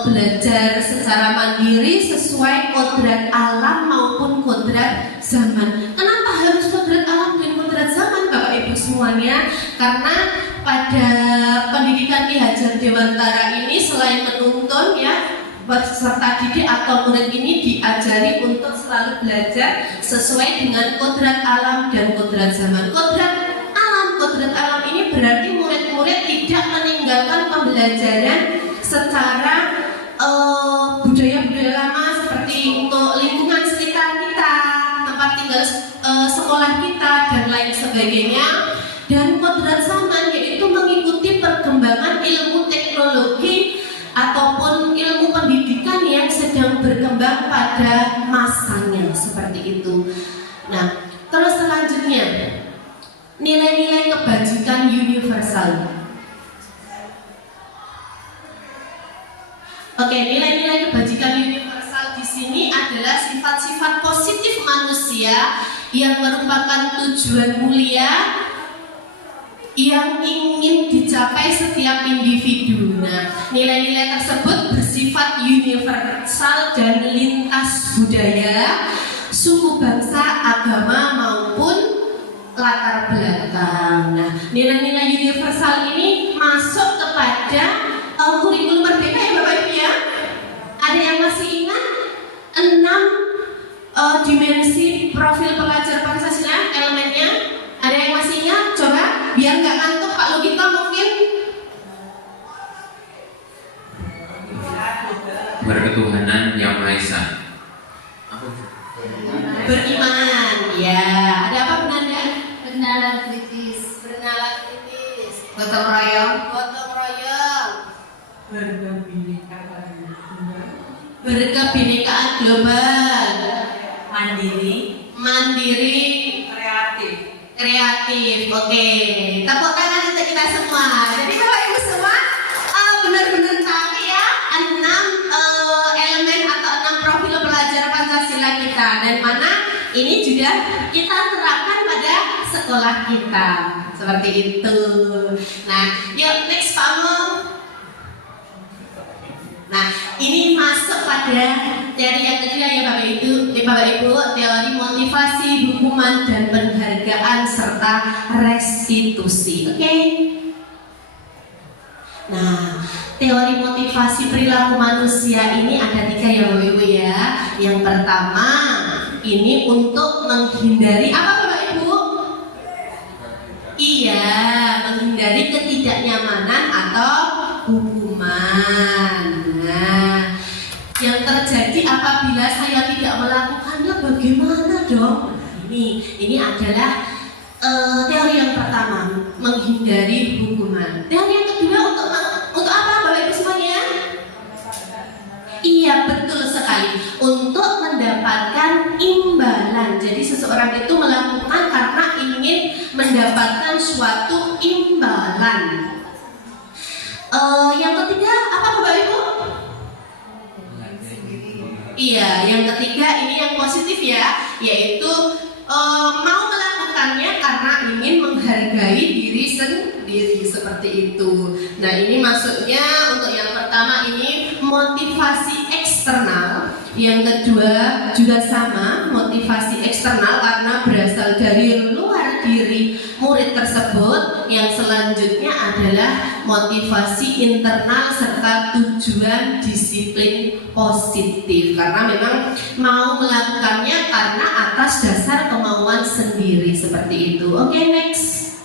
belajar secara mandiri sesuai kodrat alam maupun kodrat zaman. Kenapa harus kodrat alam dan kodrat zaman Bapak Ibu semuanya? Karena pada pendidikan Ki Hajar Dewantara ini selain menuntun ya, peserta didik atau murid ini diajari untuk selalu belajar sesuai dengan kodrat alam dan kodrat zaman. Kodrat alam ini berarti murid-murid tidak meninggalkan pembelajaran secara budaya-budaya lama seperti untuk lingkungan sekitar kita, tempat tinggal sekolah kita dan lain sebagainya. Dan kodrat zaman yaitu mengikuti perkembangan ilmu teknologi ataupun ilmu pendidikan yang sedang berkembang pada masanya seperti itu. Nah, terus selanjutnya nilai-nilai kebajikan universal. Oke, nilai-nilai kebajikan universal di sini adalah sifat-sifat positif manusia yang merupakan tujuan mulia yang ingin dicapai setiap individu. Nah, nilai-nilai tersebut bersifat universal dan lintas budaya, suku bangsa, agama maupun latar belakang. Nah, nilai-nilai universal ini masuk kepada kurikulum merdeka ya Bapak Ibu ya. Ada yang masih ingat 6 dimensi profil pelajar Pancasila elemennya? Ada yang masih ingat? Coba biar nggak ngantuk Pak Logito mungkin. Berketuhanan yang Maha Esa. Beriman, ya. Ada apa Bunda? Bernalar kritis. Bernalar kritis. Gotong royong. Gotong royong. Berkebinekaan Berkebinekaan global. mandiri, Mandiri. kreatif. Kreatif. Oke. Tepuk tangan untuk kita semua. Jadi Bapak Ibu semua benar-benar tahu ya 6 elemen atau 6 profil pelajar Pancasila kita, dan mana ini juga kita terapkan pada sekolah kita seperti itu. Nah, yuk next Pak Mo. Nah, ini masuk pada teori yang kedua ya Bapak Ibu, teori motivasi, hukuman dan penghargaan serta restitusi. Oke? Nah, teori motivasi perilaku manusia ini ada 3 ya Bapak Ibu ya. Yang pertama, ini untuk menghindari apa Bapak Ibu? Iya, menghindari ketidaknyamanan atau hukuman. Nah, yang terjadi apabila saya tidak melakukannya bagaimana dong? Ini adalah teori yang pertama, menghindari hukuman. Teori yang kedua untuk apa Bapak Ibu semuanya? Iya, betul sekali. Untuk mendapatkan imbalan. Jadi seseorang itu melakukan karena ingin mendapatkan suatu imbalan. Yang ketiga apa Bapak Ibu? Iya, yang ketiga ini yang positif ya, yaitu mau melakukannya karena ingin menghargai diri sendiri seperti itu. Nah, ini maksudnya untuk yang pertama ini motivasi eksternal, yang kedua juga sama motivasi eksternal karena berasal dari luar diri murid tersebut, yang selanjutnya adalah motivasi internal serta tujuan disiplin positif, karena memang mau melakukannya karena atas dasar kemauan sendiri seperti itu. Oke, next.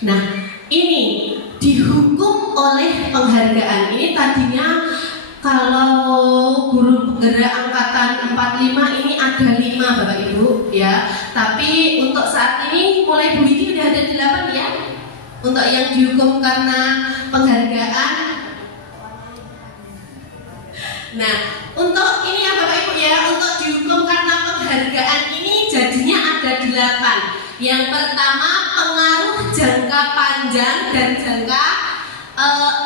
Nah, ini dihukum oleh penghargaan. Ini tadinya kalau guru penggerak angkatan 45 ini ada 5 Bapak Ibu ya. Tapi untuk saat ini mulai Bu Widi udah ada 8 ya. Untuk yang dihukum karena penghargaan. Nah, untuk ini ya Bapak Ibu ya, untuk dihukum karena penghargaan ini jadinya ada 8. Yang pertama, pengaruh jangka panjang dan jangka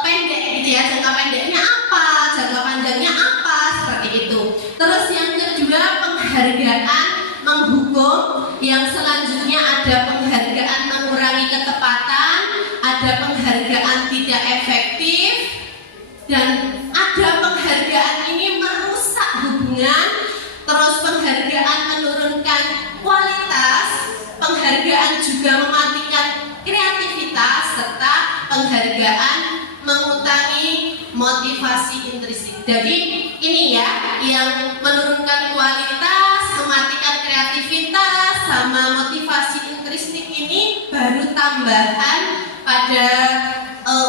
pendek gitu ya. Jangka pendeknya apa? Jangka panjangnya apa? Seperti itu. Terus yang kedua, penghargaan menghukum. Yang selanjutnya ada penghargaan mengurangi ketepatan, ada penghargaan tidak efektif, dan ada penghargaan ini merusak hubungan. Terus penghargaan menurunkan kualitas, penghargaan juga mematikan kreativitas, serta penghargaan mengurangi motivasi intrinsik. Jadi ini ya, yang menurunkan kualitas, mematikan kreativitas, sama motivasi intrinsik ini baru tambahan pada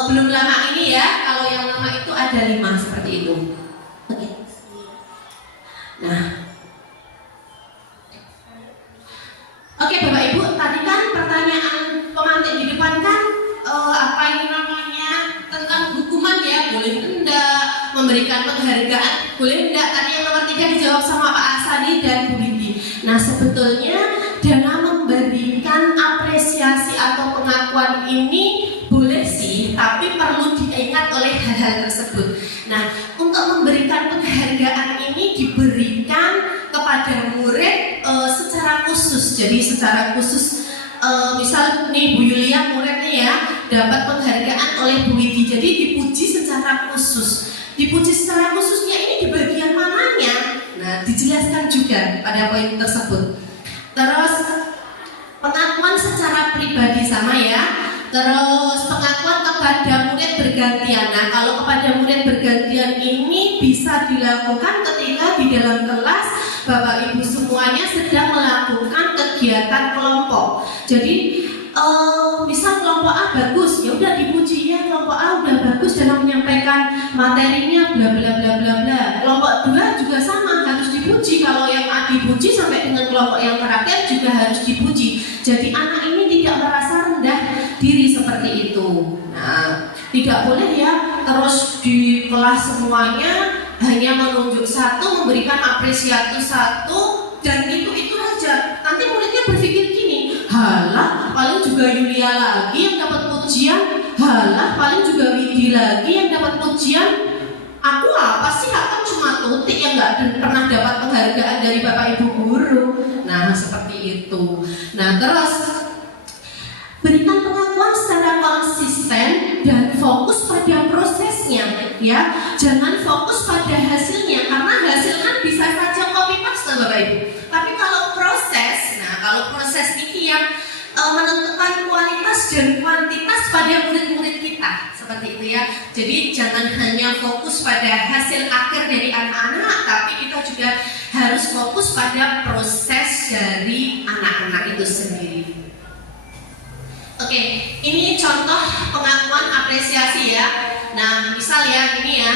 belum lama ini ya. Kalau yang lama itu ada 5 seperti itu. Oke. Nah, oke Bapak Ibu, tadi kan pertanyaan pemantik di depan kan apa ini namanya tentang hukuman ya, boleh enggak, memberikan penghargaan boleh enggak. Tadi yang nomor 3 dijawab sama Pak Asani dan Bu Widi. Nah, sebetulnya dalam memberikan apresiasi atau pengakuan ini boleh sih, tapi perlu diingat oleh hal-hal tersebut. Nah, untuk memberikan penghargaan ini diberikan kepada murid secara khusus. Jadi secara khusus, misal nih Bu Yulia muridnya ya dapat penghargaan oleh Bu Widi, jadi dipuji secara khusus. Dipuji secara khususnya ini di bagian mananya? Nah, dijelaskan juga pada poin tersebut. Terus pengakuan secara pribadi sama ya. Terus pengakuan kepada murid bergantian. Nah, kalau kepada murid bergantian ini bisa dilakukan ketika di dalam kelas Bapak Ibu semuanya sedang melakukan kegiatan kelompok. Jadi misal kelompok A bagus, ya udah dipuji ya, kelompok A udah bagus dalam menyampaikan materinya bla bla bla bla bla. Kelompok 2 juga sama, harus dipuji. Kalau yang A dipuji sampai dengan kelompok yang terakhir juga harus dipuji. Jadi anak ini tidak merasa rendah diri seperti itu. Nah, tidak boleh ya terus di kelas semuanya hanya menunjuk satu, memberikan apresiasi satu, dan itu aja. Nanti muridnya berpikir gini, halah paling juga Yulia lagi yang dapat pujian, halah paling juga Widi lagi yang dapat pujian. Aku apa sih? Aku cuma Tutik yang nggak pernah dapat penghargaan dari Bapak Ibu guru. Nah, seperti itu. Nah, terus berikan pengakuan secara konsisten dan fokus pada prosesnya ya. Jangan fokus pada hasilnya, karena hasil kan bisa saja copy paste Bapak Ibu. Tapi kalau proses, nah kalau proses ini yang menentukan kualitas dan kuantitas pada murid-murid kita seperti itu ya. Jadi jangan hanya fokus pada hasil akhir dari anak-anak, tapi kita juga harus fokus pada proses dari anak-anak itu sendiri. Oke, ini contoh pengakuan apresiasi ya. Nah, misal ya gini ya,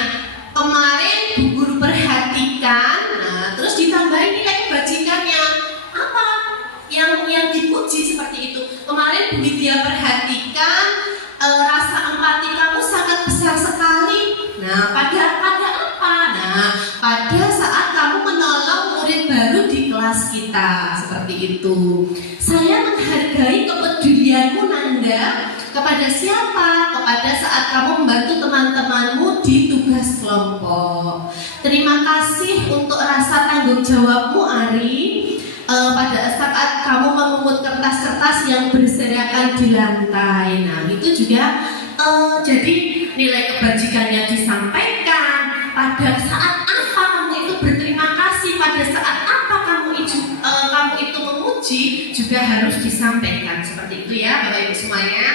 kemarin Bu Guru perhatikan, nah terus ditambahin nilai kebajikannya apa? Yang dipuji seperti itu. Kemarin Bu Widya perhatikan, rasa empati kamu sangat besar sekali. Nah, pada apa? Nah, pada saat kamu menolong murid baru di kelas kita seperti itu. Saya menghargai kepedulianmu Nanda. Kepada siapa? Kepada saat kamu membantu teman-temanmu di tugas kelompok. Terima kasih untuk rasa tanggung jawabmu Ari. Pada saat kamu memungut kertas-kertas yang berserakan di lantai. Nah, itu juga jadi nilai kebajikannya disampaikan. Pada saat apa kamu itu berterima kasih, pada saat apa kamu itu memuji juga harus disampaikan seperti itu ya Bapak Ibu semuanya.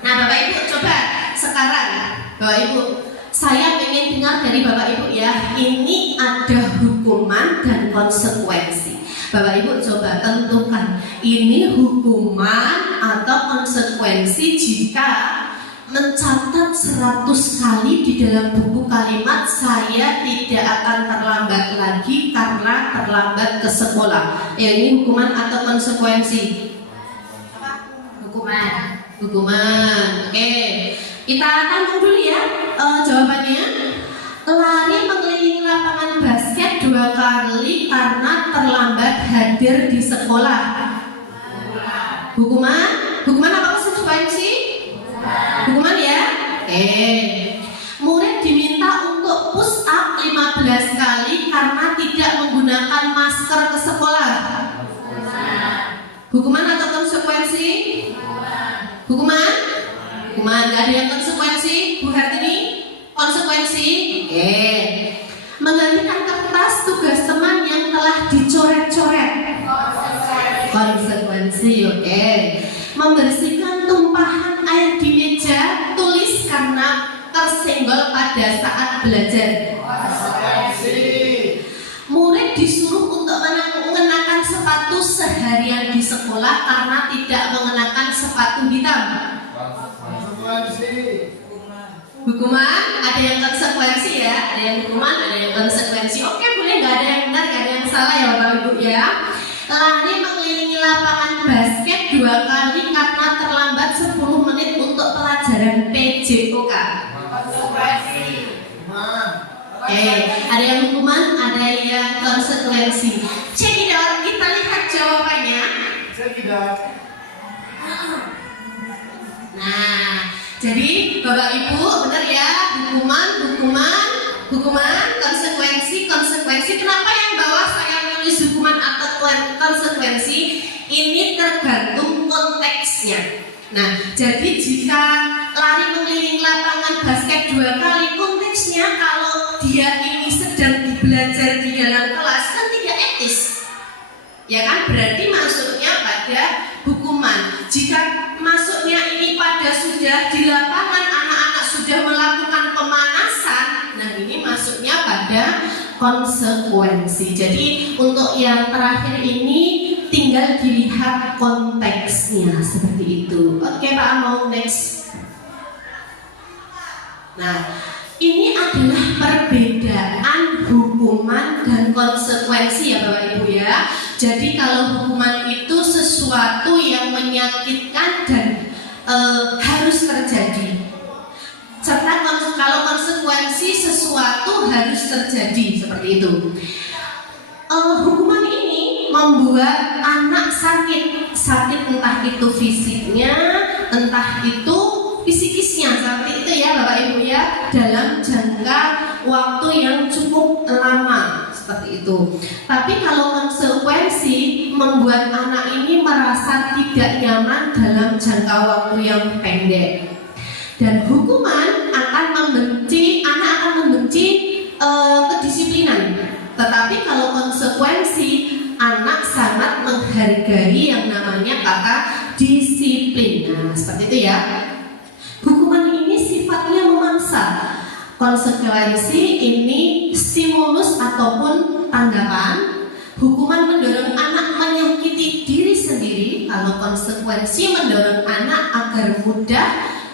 Nah Bapak Ibu coba sekarang Bapak Ibu, saya ingin dengar dari Bapak Ibu ya, ini ada hukuman dan konsekuensi. Bapak Ibu coba tentukan ini hukuman atau konsekuensi jika mencatat 100 kali di dalam buku kalimat saya tidak akan terlambat lagi karena terlambat ke sekolah. Ya, ini hukuman atau konsekuensi? Hukuman. Hukuman. Oke. Kita tanggung dulu ya jawabannya. Lari mengelilingi lapangan basket 2 kali karena terlambat hadir di sekolah. Hukuman? Hukuman apa konsekuensi? Hukuman ya? Murid diminta untuk push up 15 kali karena tidak menggunakan masker ke sekolah. Hukuman atau konsekuensi? Hukuman? Hukuman, gak ada yang konsekuensi? Bu Hartini? Konsekuensi? Menggantikan kertas tugas teman yang telah dicoret-coret. Konsekuensi, oke. Membersihkan tumpahan air di meja tulis karena tersenggol pada saat belajar. Murid disuruh untuk mengenakan sepatu seharian di sekolah karena tidak mengenakan sepatu hitam. Hukuman, ada yang konsekuensi ya, ada yang hukuman, ada yang konsekuensi. Oke, boleh, nggak ada yang benar, nggak ada yang salah ya Bapak Ibu ya. Lari mengelilingi lapangan basket 2 kali karena terlambat 10 menit untuk pelajaran PJOK. Ada yang hukuman, ada yang konsekuensi. Check it out, kita lihat jawabannya. Nah, jadi Bapak Ibu benar ya, hukuman, konsekuensi. Kenapa yang bawah saya nulis hukuman atau konsekuensi? Ini tergantung konteksnya. Nah, jadi jika lari mengelilingi lapangan basket 2 kali, konteksnya kalau dia ini sedang belajar di dalam kelas kan tidak etis. Ya kan, berarti masuknya pada hukuman. Jika masuknya ini pada sudah di lapangan, anak-anak sudah melakukan pemanasan, nah ini masuknya pada konsekuensi. Jadi untuk yang terakhir ini tinggal dilihat konteksnya seperti itu. Oke Pak, mau next. Nah, ini adalah perbedaan hukuman dan konsekuensi ya Bapak Ibu ya. Jadi kalau hukuman itu sesuatu yang menyakitkan dan harus terjadi. Serta kalau konsekuensi sesuatu harus terjadi seperti itu. Hukuman ini membuat anak sakit entah itu fisiknya, entah itu psikisnya seperti itu ya Bapak Ibu ya, dalam jangka waktu yang cukup lama seperti itu. Tapi kalau konsekuensi membuat anak ini merasa tidak nyaman dalam jangka waktu yang pendek. Dan hukuman akan membenci kedisiplinan. Tetapi kalau konsekuensi, anak sangat menghargai yang namanya kata disiplin. Nah, seperti itu ya. Hukuman ini sifatnya memaksa. Konsekuensi ini stimulus ataupun tanggapan. Hukuman mendorong anak menyakiti diri sendiri. Kalau konsekuensi mendorong anak agar mudah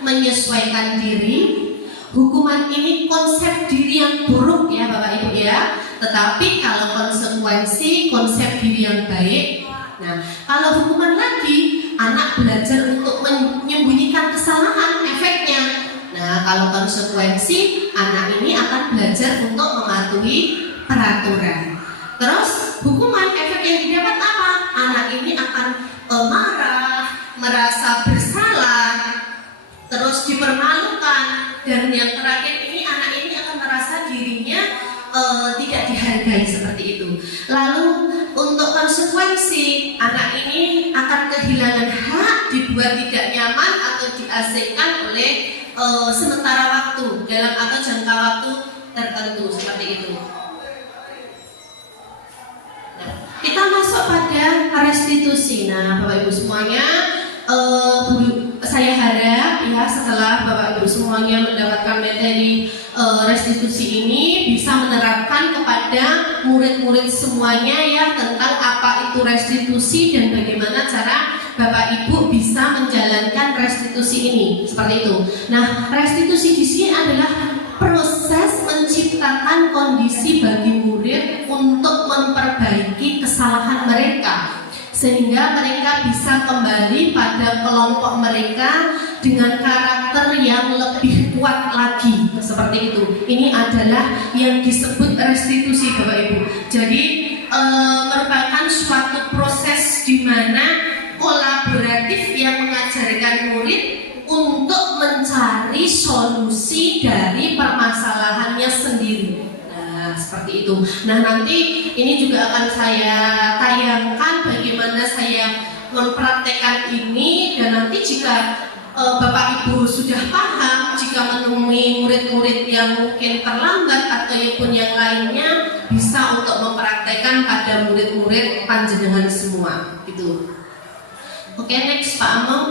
menyesuaikan diri. Hukuman ini konsep diri yang buruk ya Bapak Ibu ya. Tetapi kalau konsekuensi konsep diri yang baik. Nah, kalau hukuman lagi anak belajar untuk menyembunyikan kesalahan, efeknya. Nah, kalau konsekuensi anak ini akan belajar untuk mematuhi peraturan. Terus hukuman efek yang didapat apa? Anak ini akan marah, merasa bersalah, terus dipermalukan, dan yang terakhir ini anak ini akan merasa dirinya tidak dihargai seperti itu. Lalu untuk konsekuensi, anak ini akan kehilangan hak, dibuat tidak nyaman atau diasingkan oleh sementara waktu dalam atau jangka waktu tertentu seperti itu. Nah, kita masuk pada restitusi. Nah, Bapak Ibu semuanya, saya harap ya setelah Bapak Ibu semuanya mendapatkan materi restitusi ini bisa menerapkan kepada murid-murid semuanya ya tentang apa itu restitusi dan bagaimana cara Bapak Ibu bisa menjalankan restitusi ini seperti itu. Nah, restitusi di sini adalah proses menciptakan kondisi bagi murid untuk memperbaiki kesalahan mereka sehingga mereka bisa kembali pada kelompok mereka dengan karakter yang lebih kuat lagi seperti itu. Ini adalah yang disebut restitusi Bapak Ibu. Jadi merupakan suatu proses di mana kolaboratif yang mengajarkan murid untuk mencari solusi dari permasalahannya sendiri. Nah, seperti itu. Nah, nanti ini juga akan saya tayangkan bagaimana saya mempraktekkan ini, dan nanti jika Bapak Ibu sudah paham, jika menemui murid-murid yang mungkin terlambat ataupun yang lainnya, bisa untuk mempraktekkan pada murid-murid panjenengan semua. Gitu. Oke, next Pak Among.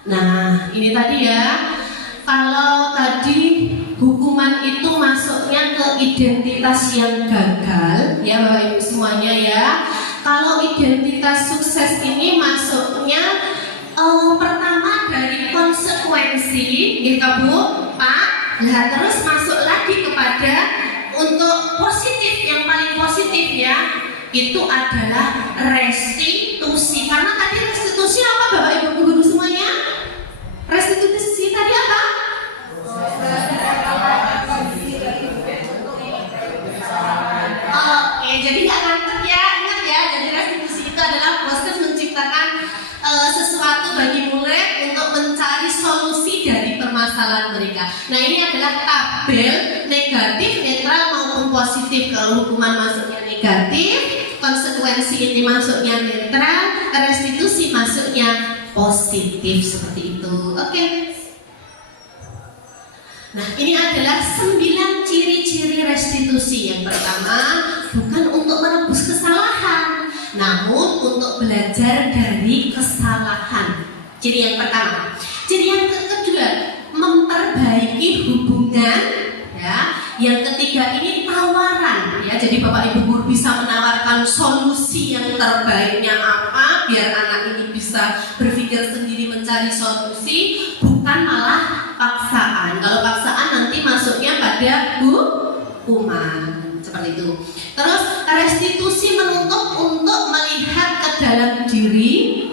Nah, ini tadi ya. Kalau tadi hukuman itu masuknya ke identitas yang gagal, ya Bapak Ibu semuanya ya. Kalau identitas sukses ini masuknya pertama dari konsekuensi, gitu Bu, Pak. Nah, terus masuk lagi kepada untuk positif, yang paling positif ya, itu adalah restitusi. Karena tadi restitusi apa Bapak Ibu guru semuanya? Restitusi tadi apa? Oke, jadi nggak ngantuk ya, ingat ya. Jadi restitusi itu adalah proses menciptakan sesuatu bagi murid untuk mencari solusi dari permasalahan mereka. Nah, ini adalah tabel negatif, netral maupun positif. Kalau hukuman masuknya negatif, konsekuensi ini masuknya netral, restitusi masuknya positif seperti itu. Oke. Nah, ini adalah 9 ciri-ciri restitusi. Yang pertama, bukan untuk menebus kesalahan, namun untuk belajar dari kesalahan. Ciri yang pertama. Ciri yang kedua, memperbaiki hubungan. Ya. Yang ketiga ini tawaran. Ya, jadi Bapak Ibu guru bisa menawarkan solusi yang terbaiknya apa, biar anak ini bisa berpikir sendiri mencari solusi, bukan malah paksaan. Kalau paksaan nanti masuknya pada hukuman seperti itu. Terus restitusi menuntut untuk melihat ke dalam diri.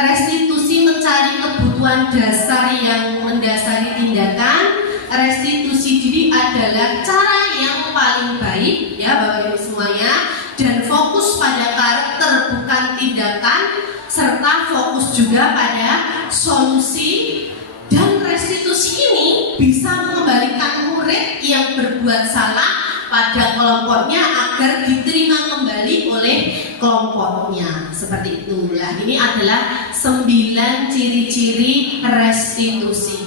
Restitusi mencari kebutuhan dasar yang mendasari tindakan. Restitusi diri adalah cara yang paling baik ya Bapak Ibu semuanya, dan fokus pada karakter bukan tindakan, serta fokus juga pada solusi. Dan restitusi ini bisa mengembalikan murid yang berbuat salah pada kelompoknya agar diterima kembali oleh kelompoknya. Seperti itulah. Ini adalah 9 ciri-ciri restitusi.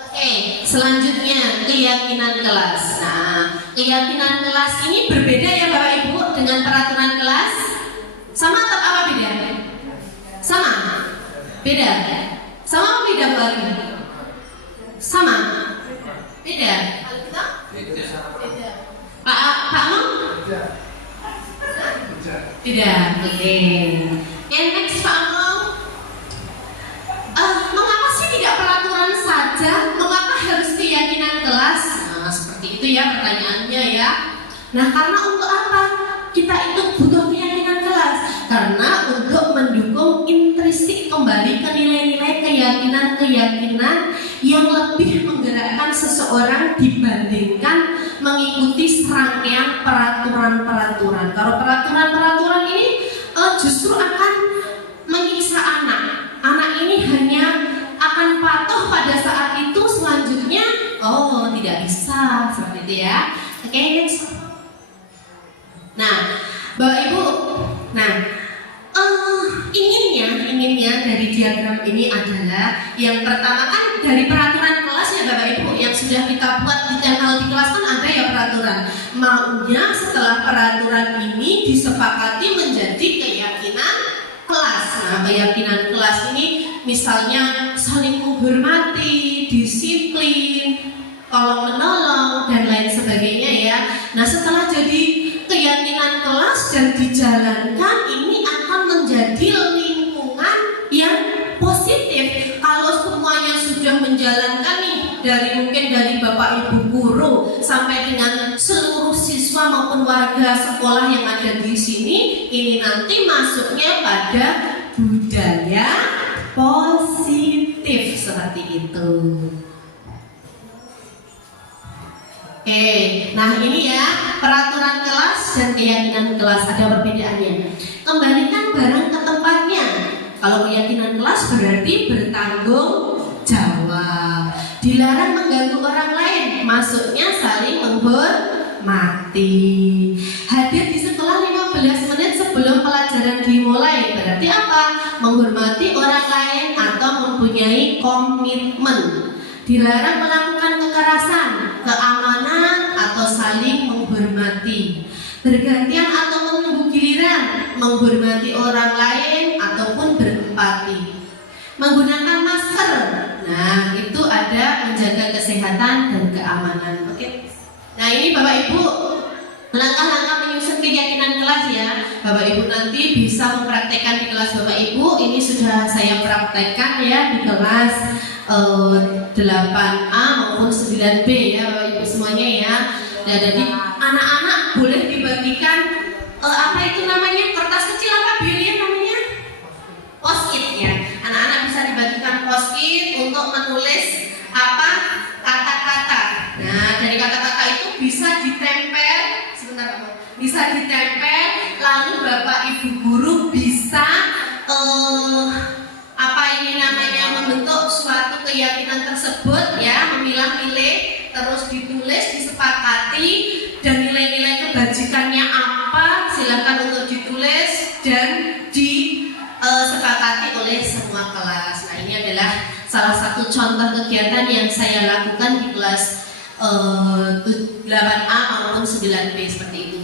Oke, selanjutnya keyakinan kelas. Nah, keyakinan kelas ini berbeda ya Bapak Ibu dengan peraturan kelas. Sama atau apa beda? Sama? Beda? Sama atau beda Bu Ari? Sama? Beda? Beda. Pak Among? Beda. Oke. Next Pak Among. Mengapa sih tidak peraturan saja? Mengapa harus keyakinan kelas? Nah, seperti itu ya pertanyaannya ya. Nah, karena untuk apa kita itu butuh keyakinan kelas? Karena untuk mendukung intrinsik kembali ke nilai-nilai keyakinan-keyakinan yang lebih menggerakkan seseorang dibandingkan mengikuti serangkaian peraturan-peraturan. Kalau peraturan-peraturan ini justru akan menyiksa anak. Anak ini hanya akan patuh pada saat itu, selanjutnya tidak bisa seperti itu ya. Oke, next. Nah, Bapak Ibu, inginnya dari diagram ini adalah yang pertama kan dari peraturan kelas ya Bapak Ibu, yang sudah kita buat di channel di kelas kan ada ya peraturan. Maunya setelah peraturan ini disepakati menjadi keyakinan kelas. Nah, keyakinan kelas ini misalnya saling menghormati, disiplin, tolong menolong dan lain sebagainya ya. Nah, setelah jadi keyakinan kelas dan dijalankan, ini akan menjadi lingkungan yang positif. Kalau semuanya sudah menjalankan nih, dari Bapak Ibu guru sampai dengan seluruh siswa maupun warga sekolah yang ada di sini, ini nanti masuknya pada budaya positif seperti itu. Oke, nah ini ya peraturan kelas dan keyakinan kelas, ada perbedaannya. Kembalikan barang ke tempatnya. Kalau keyakinan kelas berarti bertanggung jawab. Dilarang mengganggu orang lain, masuknya saling menghormati. Hadir di sekolah 15 menit sebelum pelajaran dimulai, berarti apa? Menghormati orang lain atau mempunyai komitmen. Dilarang melakukan kekerasan, keamanan atau saling menghormati. Bergantian atau menunggu giliran, menghormati orang lain ataupun berempati. Menggunakan masker, nah itu ada menjaga kesehatan dan keamanan. Oke. Nah ini Bapak Ibu langkah-langkah menyusun keyakinan kelas ya. Bapak Ibu nanti bisa mempraktekkan di kelas Bapak Ibu. Ini sudah saya praktekkan ya di kelas 8A maupun 9B ya Bapak Ibu semuanya ya. Nah jadi anak-anak boleh dibagikan apa itu namanya, kertas kecil apa biar namanya, post-it ya. Anak-anak bisa dibagikan post-it untuk menulis apa kata-kata. Nah dari kata-kata itu bisa ditempel, sebentar Pak, bisa ditempel, lalu Bapak Ibu guru bisa apa ini namanya, membentuk suatu keyakinan tersebut ya, memilah-milih, terus ditulis, disepakati, dan nilai-nilai kebajikannya apa silakan untuk ditulis dan disepakati oleh semua kelas. Nah ini adalah salah satu contoh kegiatan yang saya lakukan di kelas 8A maupun 9B seperti itu.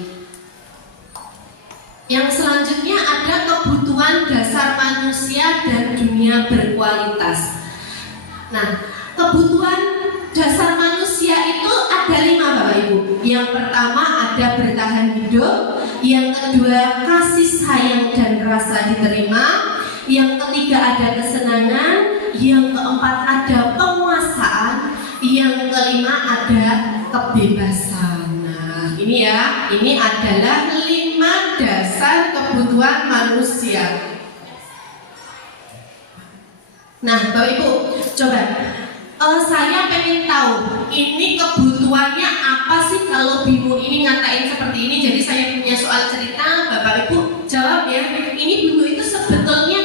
Yang selanjutnya ada kebutuhan dasar manusia dan dunia berkualitas. Nah, kebutuhan dasar manusia itu ada 5 Bapak Ibu. Yang pertama ada bertahan hidup, yang kedua kasih sayang dan rasa diterima, yang ketiga ada kesenangan, yang keempat ada penguasaan, yang kelima ada kebebasan. Nah, ini ya, ini adalah 5 dasar kebutuhan manusia. Nah, Bapak Ibu, coba saya pengen tahu ini kebutuhannya apa sih kalau Bimo ini ngatain seperti ini. Jadi saya punya soal cerita, Bapak Ibu jawab ya. Ini Bimo itu sebetulnya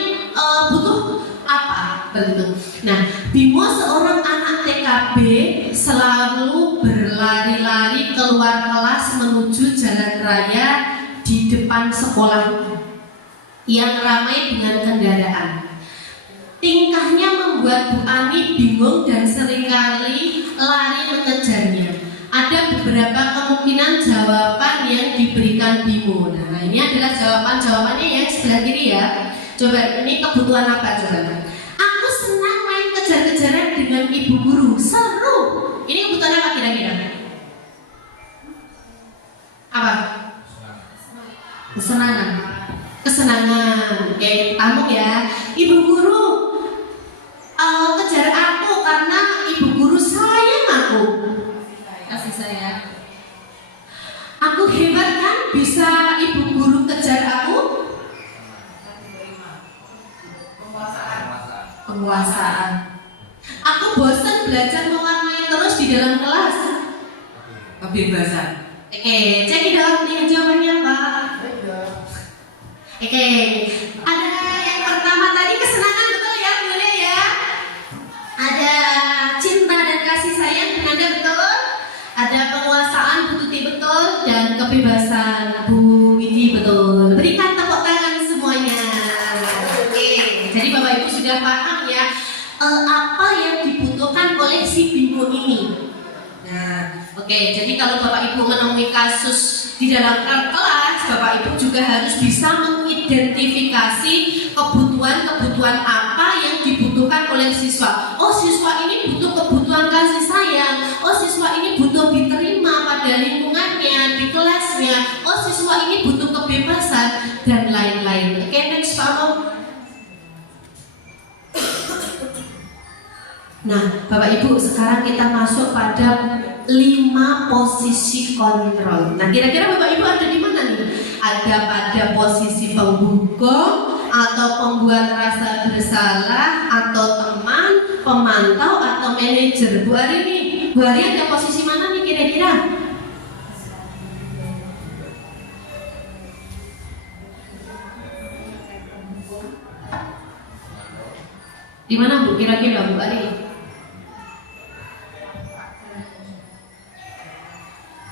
butuh apa begitu. Nah, Bimo seorang anak TKB selalu berlari-lari keluar kelas menuju jalan raya di depan sekolah yang ramai dengan kendaraan. Tingkahnya membuat Bu Ani bingung dan seringkali lari mengejarnya. Ada beberapa kemungkinan jawaban yang diberikan Bimo. Nah, ini adalah jawabannya yang sebelah kiri ya. Coba, ini kebutuhan apa coba? Aku senang main kejar-kejaran dengan ibu guru. Seru. Ini kebutuhan apa kira-kira? Apa? Kesenangan. Kesenangan. Oke, tamu ya. Ibu guru kejar aku karena ibu guru sayang aku. Kasih sayang. Aku hebat kan, bisa ibu guru kejar aku. Penguasaan. Aku bosan belajar mewarnai terus di dalam kelas. Kebebasan. Oke, cek di dalam ini jawabannya Pak. Oke, ada yang pertama tadi kesenangan, betul ya, boleh ya. Ada cinta dan kasih sayang, Anda betul. Ada penguasaan, Bu Tuti betul, dan kebebasan, Bu Widi betul. Berikan tepuk tangan semuanya. Oke, jadi Bapak Ibu sudah paham ya apa yang dibutuhkan oleh si Bimo ini. Nah, oke, jadi kalau Bapak Ibu menemui kasus di dalam kelas, Bapak Ibu juga harus bisa mengidentifikasi kebutuhan-kebutuhan apa yang dibutuhkan oleh siswa. Oh, siswa ini butuh kebutuhan kasih sayang. Oh, siswa ini butuh diterima pada lingkungannya, di kelasnya. Oh, siswa ini butuh kebebasan dan lain-lain. Oke, next Pak Om. Nah, Bapak Ibu, sekarang kita masuk pada 5 posisi kontrol. Nah, kira-kira Bapak Ibu ada di mana nih? Ada pada posisi penghukum, atau pembuat rasa bersalah, atau teman, pemantau, atau manajer. Bu Ari nih, Bu Ari ada posisi mana nih kira-kira? Di mana Bu kira-kira Bu Ari?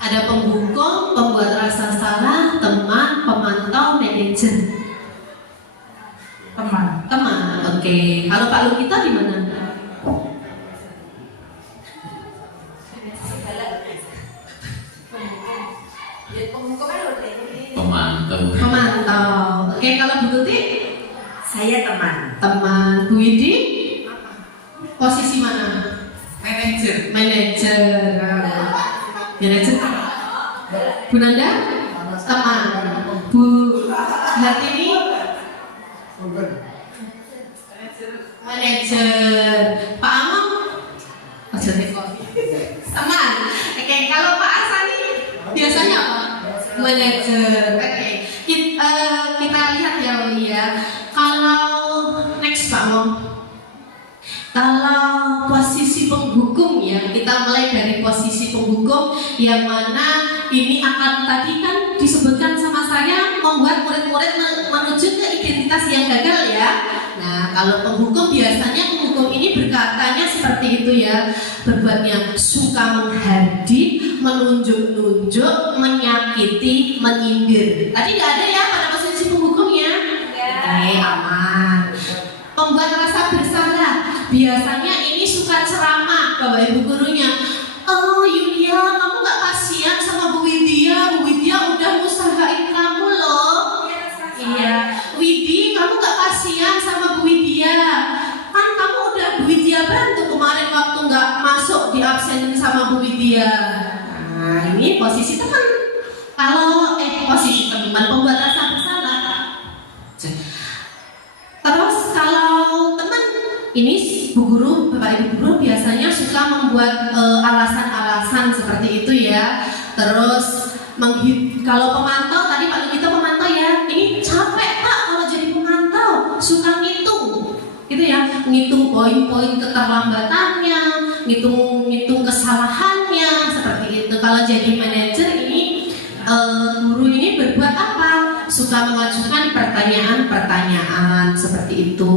Ada penghukum, pembuat rasa salah, teman, pemantau, manajer. Teman, oke. Kalau Pak Lukita di mana? Pemantau. Oke, kalau Bu Tuti? Saya teman. Teman. Bu Widi? Posisi mana? Manajer. Manajer. Bu Nanda? Teman. Bu Hartini? Manajer. Pak Amam? Teman. Oke, kalau Pak Asani biasanya apa? Manajer. Oke. Kita lihat ya Uli ya. Kalau next Pak Amam. Kalau posisi penghukum ya, kita mulai dari posisi penghukum yang mana ini akan tadi kan disebutkan sama saya membuat murid-murid menuju ke identitas yang gagal ya. Nah, kalau penghukum biasanya penghukum ini berkatanya seperti itu ya, berbuatnya suka menghardik, menunjuk-nunjuk, menyakiti, menyindir. Tadi nggak ada ya pada posisi penghukumnya? Oke, aman. Pembuat rasa bersalah, biasanya ini suka ceramah Bapak Ibu gurunya. Oh Yulia, kamu gak kasihan sama Bu Widya? Bu Widya udah usahain kamu loh. Iya. Widi, kamu gak kasihan sama Bu Widya? Kan kamu udah Bu Widya bantu kemarin waktu gak masuk di absenin sama Bu Widya. Nah, ini posisi teman. Kalau posisi teman pembuat rasa bersalah. Terus kalau teman ini Bu Guru, Bapak Ibu Guru biasanya suka membuat alasan-alasan seperti itu ya. Terus kalau pemantau tadi Pak Lugito pemantau ya, ini capek Pak kalau jadi pemantau, suka ngitung, gitu ya, ngitung poin-poin keterlambatannya, ngitung kesalahannya seperti itu. Kalau jadi manajer ini guru ini berbuat apa? Suka mengajukan pertanyaan-pertanyaan seperti itu.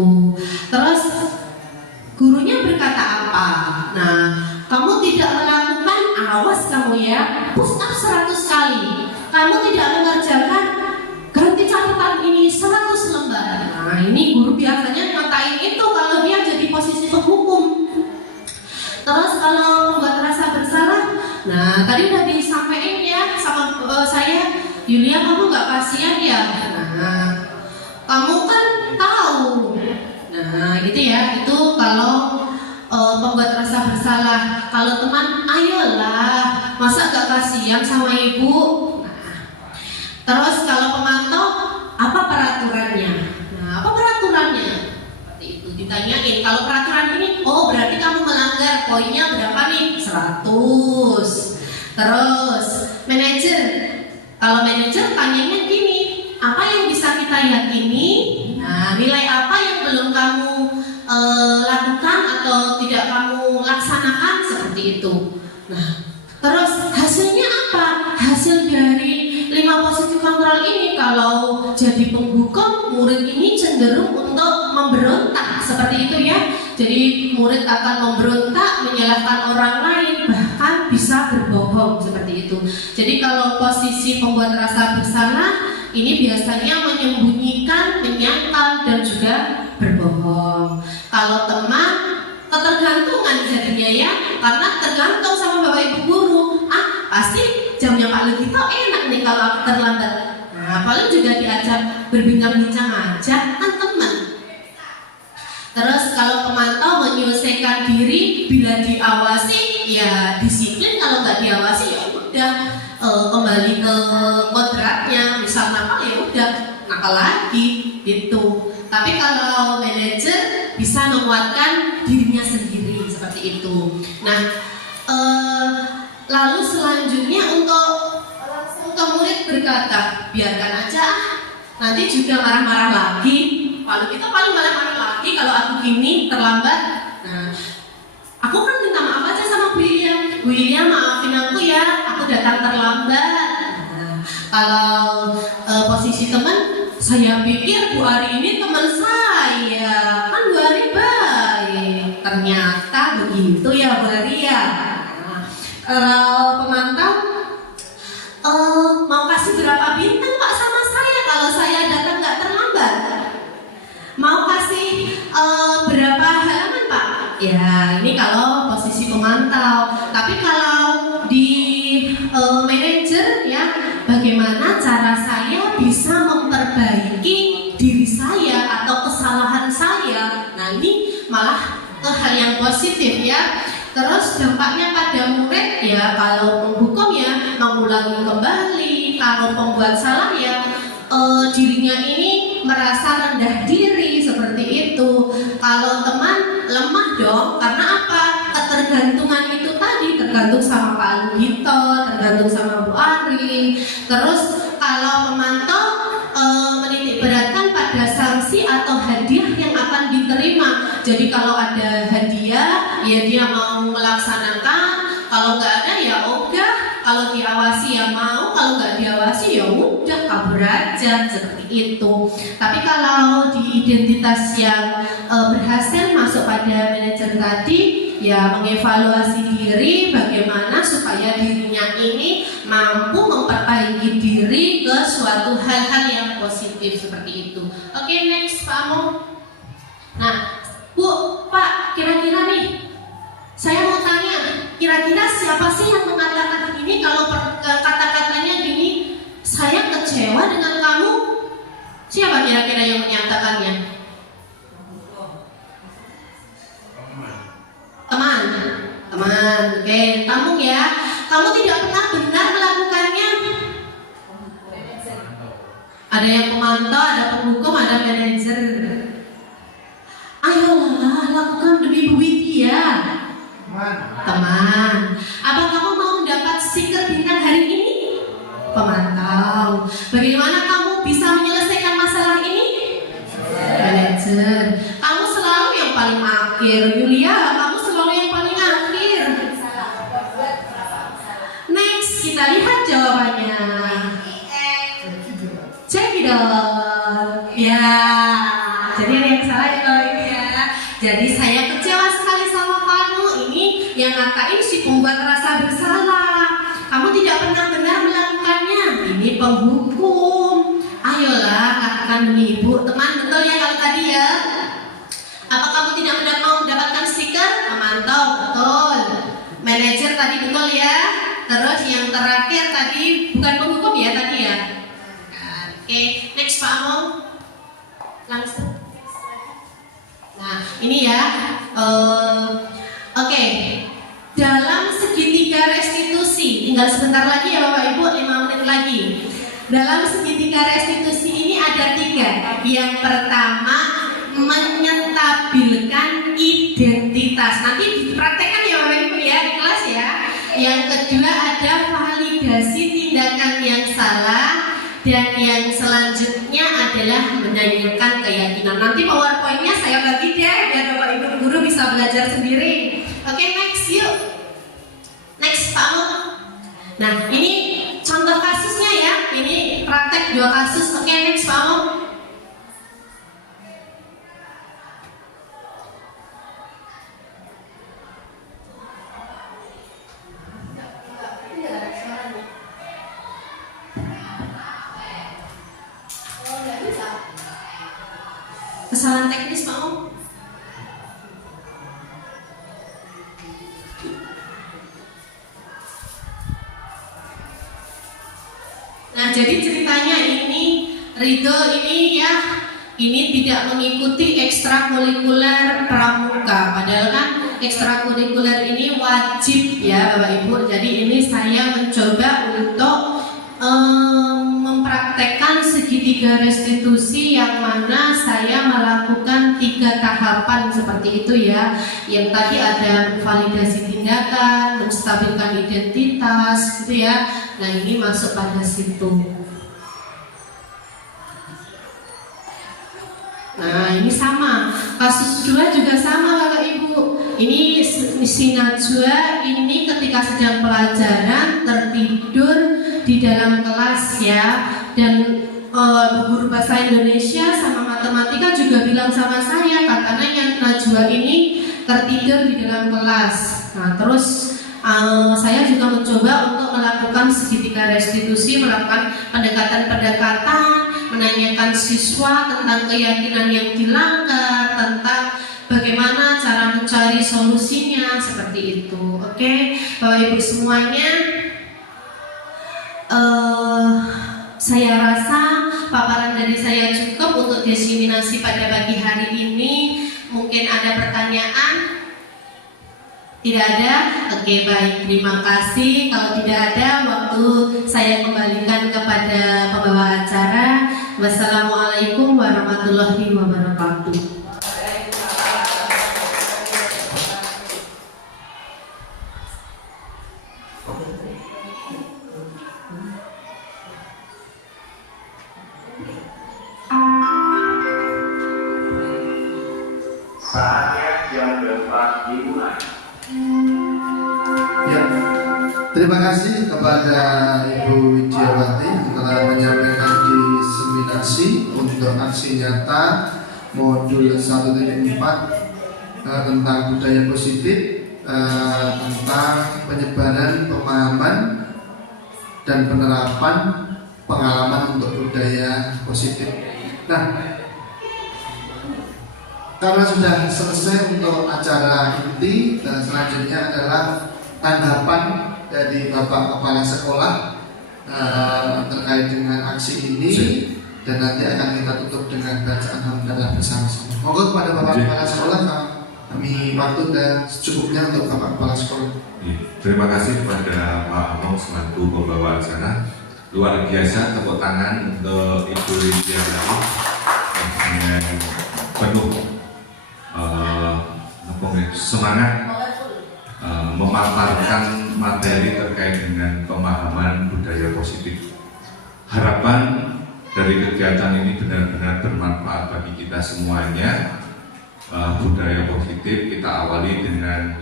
Terus gurunya berkata apa? Nah, kamu tidak melakukan, awas kamu ya, push up 100 kali. Kamu tidak mengerjakan, ganti catatan ini 100 lembar. Nah, ini guru biasanya ngatain itu kalau dia jadi posisi penghukum. Terus kalau membuat rasa bersalah, nah tadi udah disampaikan ya sama saya, Yulia kamu gak kasihan ya? Nah, kamu kan tahu. Nah, gitu ya, itu kalau pembuat rasa bersalah. Kalau teman, ayolah, masa gak kasihan sama ibu? Nah, terus kalau pemantau, apa peraturannya? Nah, apa peraturannya? Seperti itu, ditanyain. Kalau peraturan ini, oh berarti kamu melanggar, poinnya berapa nih? 100. Terus, manajer. Kalau manajer tanyanya gini, apa yang bisa kita yakini? Nah, nilai apa yang belum kamu lakukan atau tidak kamu laksanakan seperti itu. Nah, terus hasilnya apa? Hasil dari 5 positif kontrol ini kalau jadi penghukum, murid ini cenderung untuk memberontak seperti itu ya. Jadi murid akan memberontak, menyalahkan orang lain, bahkan bisa berbohong seperti itu. Jadi kalau posisi pembuat rasa bersalah ini biasanya menyembunyikan, menyangkal dan juga berbohong. Kalau teman, ketergantungan jadinya ya, karena tergantung sama Bapak Ibu pasti jamnya Pak Legito enak nih kalau aku terlambat. Nah, paling juga diajak berbincang-bincang aja, kan teman. Terus kalau pemantau menyelesaikan diri bila diawasi ya disiplin, kalau nggak diawasi ya udah kembali ke kodratnya, misal nakal ya udah nakal lagi gitu. Tapi kalau manajer bisa menguatkan dirinya sendiri seperti itu. Nah, lalu selanjutnya untuk murid berkata, biarkan aja, nanti juga marah-marah lagi. Kalau kita paling marah-marah lagi kalau aku gini terlambat. Nah, aku kan minta maaf aja sama Bu Ilya. Bu Ilya, maafin aku ya, aku datang terlambat. Nah, kalau posisi teman, saya pikir Bu Ari ini teman saya, kan Bu Ari baik. Ternyata begitu ya Bu Ari ya. Nah, kalau pemantau mau kasih berapa bintang Pak sama saya kalau saya datang nggak terlambat? Mau kasih berapa halaman Pak? Ya ini kalau posisi pemantau. Tapi kalau di manajer ya, bagaimana cara saya bisa memperbaiki diri saya atau kesalahan saya? Nah ini malah hal yang positif ya. Terus dampaknya pada murid ya, kalau menghukum ya mengulangi kembali, kalau pembuat salah ya dirinya ini merasa rendah diri seperti itu. Kalau teman lemah dong, karena apa? Ketergantungan itu tadi, tergantung sama Pak Lugito, tergantung sama Bu Ari. Terus kalau pemantau menitik beratkan pada sanksi atau hadiah yang akan diterima. Jadi kalau ada hadiah ya dia mau melaksanakan, kalau nggak ada ya udah, kalau diawasi ya mau, kalau nggak diawasi ya udah kabur aja seperti itu. Tapi kalau di identitas yang berhasil masuk pada manajer tadi ya mengevaluasi diri bagaimana supaya dirinya ini mampu memperbaiki diri ke suatu hal-hal yang positif seperti itu. Oke, next Pak Mo. Nah, Bu, Pak, kira-kira nih saya mau tanya, kira-kira siapa sih yang mengatakan ini? Kalau kata-katanya gini, saya kecewa dengan kamu. Siapa kira-kira yang menyatakannya? Teman. Oke, tampung ya. Kamu tidak pernah benar melakukannya. Ada yang pemantau, ada penghukum, ada manajer. Ayolah, lakukan demi Bu Widya. Teman, apa kamu mau mendapat stiker bintang hari ini? Pemantau. Bagaimana kamu bisa menyelesaikan masalah ini? Manajer. Kamu selalu yang paling akhir. Yulia, kamu selalu yang paling akhir. Next, kita lihat jawabannya. Cekidot. Ya. Jadi ada yang salah ya kalau ini ya. Jadi saya kecewa sekali sama kamu. Ini yang ngatain si pembuat rasa bersalah. Kamu tidak pernah benar melakukannya. Ini penghukum. Ayolah, katakan demi Ibu. Teman, betul ya kalau tadi ya? Apa kamu tidak mau mendapatkan stiker? Pemantau, betul. Manajer tadi betul ya. Terus yang terakhir tadi bukan penghukum ya tadi ya. Oke, next Pak Among. Langsung. Nah, ini ya. Oke. Dalam segitiga restitusi, tinggal sebentar lagi ya Bapak Ibu, 5 menit lagi. Dalam segitiga restitusi ini ada 3. Yang pertama, menyentabilkan identitas. Nanti dipraktekkan ya Bapak Ibu ya di kelas ya. Yang kedua ada validasi tindakan yang salah. Dan yang selanjutnya adalah menanyakan keyakinan. Nanti PowerPoint-nya saya bagi deh biar Bapak Ibu guru bisa belajar sendiri. Oke, next yuk. Next Pak Amung. Nah, ini contoh kasusnya ya. Ini praktek 2 kasus. Oke, next Pak Amung. Kesalahan teknis Pak Om. jadi ceritanya ini Ridho ini ya, ini tidak mengikuti ekstrakurikuler pramuka, padahal kan ekstrakurikuler ini wajib ya Bapak Ibu. Jadi ini saya mencoba untuk mempraktekkan segitiga restitusi yang mana saya melakukan 3 tahapan seperti itu ya. Yang tadi ada validasi tindakan, menstabilkan identitas gitu ya. Nah ini masuk pada situ. Nah ini sama, kasus 2 juga sama Bapak Ibu. Ini si Najwa ini ketika sedang pelajaran tertidur di dalam kelas ya. Dan guru bahasa Indonesia sama matematika juga bilang sama saya, katanya yang Najwa ini tertidur di dalam kelas. Nah terus saya juga mencoba untuk melakukan segitiga restitusi, melakukan pendekatan-pendekatan, menanyakan siswa tentang keyakinan yang dilanggar, tentang bagaimana cara mencari solusinya, seperti itu. Oke, Bapak Ibu semuanya, saya rasa paparan dari saya cukup untuk diseminasi pada pagi hari ini. Mungkin ada pertanyaan? Tidak ada? Oke, baik, terima kasih. Kalau tidak ada, waktu saya kembalikan kepada pembawa acara. Wassalamualaikum warahmatullahi wabarakatuh. Saatnya jam 4 dimulai. Ya, terima kasih kepada Ibu Widyawati yang telah menyampaikan diseminasi untuk aksi nyata modul 1.4 tentang budaya positif, tentang penyebaran pemahaman dan penerapan pengalaman untuk budaya positif. Nah, karena sudah selesai untuk acara inti, dan selanjutnya adalah tanggapan dari Bapak Kepala Sekolah terkait dengan aksi ini, dan nanti akan kita tutup dengan bacaan hamdalah bersama-sama. Monggo kepada Bapak Kepala Sekolah, kami waktu dan secukupnya untuk Bapak Kepala Sekolah. Terima kasih kepada Pak Among selaku pembawa acara. Luar biasa, tepuk tangan untuk Ibu Widyawati dengan penuh semangat memaparkan materi terkait dengan pemahaman budaya positif. Harapan dari kegiatan ini benar-benar bermanfaat bagi kita semuanya. Budaya positif kita awali dengan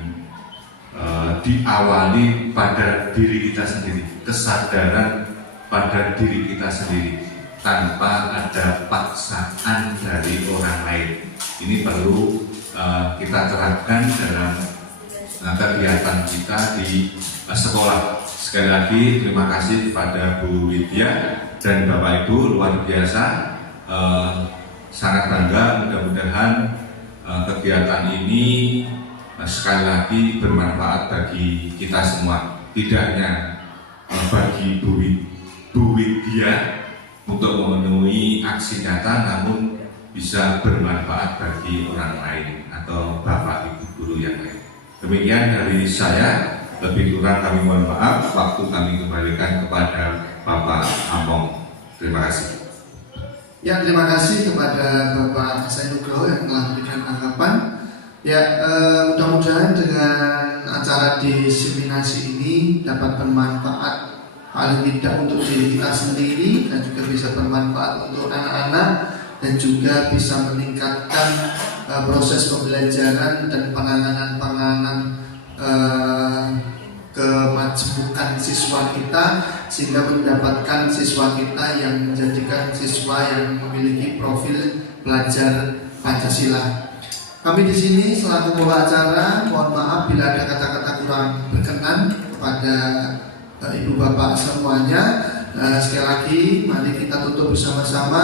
diawali pada diri kita sendiri, kesadaran pada diri kita sendiri tanpa ada paksaan dari orang lain. Ini perlu kita terapkan dalam kegiatan kita di sekolah. Sekali lagi terima kasih kepada Bu Widya dan Bapak Ibu, luar biasa, sangat bangga. Mudah-mudahan kegiatan ini sekali lagi bermanfaat bagi kita semua, tidak hanya bagi Bu Widya untuk memenuhi aksi nyata, namun bisa bermanfaat bagi orang lain atau Bapak Ibu guru yang lain. Demikian dari saya, lebih kurang kami mohon maaf. Waktu kami kembalikan kepada Bapak Among. Terima kasih. Ya, terima kasih kepada Bapak Hasan Nugroho yang telah memberikan tanggapan. Ya, mudah-mudahan dengan acara diseminasi ini dapat bermanfaat paling tidak untuk diri kita sendiri, dan juga bisa bermanfaat untuk anak-anak, dan juga bisa meningkatkan proses pembelajaran dan penanganan kemajmukan siswa kita, sehingga mendapatkan siswa kita yang menjadikan siswa yang memiliki profil pelajar Pancasila. Kami di sini selaku pembawa acara mohon maaf bila ada kata-kata kurang berkenan kepada Ibu Bapak semuanya. Sekali lagi mari kita tutup bersama-sama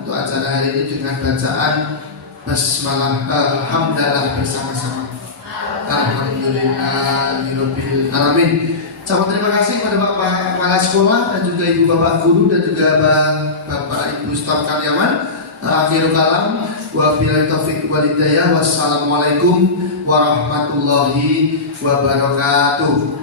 untuk acara hari ini dengan bacaan basmalah hamdalah bersama-sama. Alhamdulillahirabbil alamin. Sama terima kasih kepada Bapak Kepala Sekolah dan juga Ibu Bapak Guru dan juga Bapak Ibu staf karyawan. Akhirul kalam, wabillahi taufiq wal hidayah. Wassalamualaikum warahmatullahi wabarakatuh.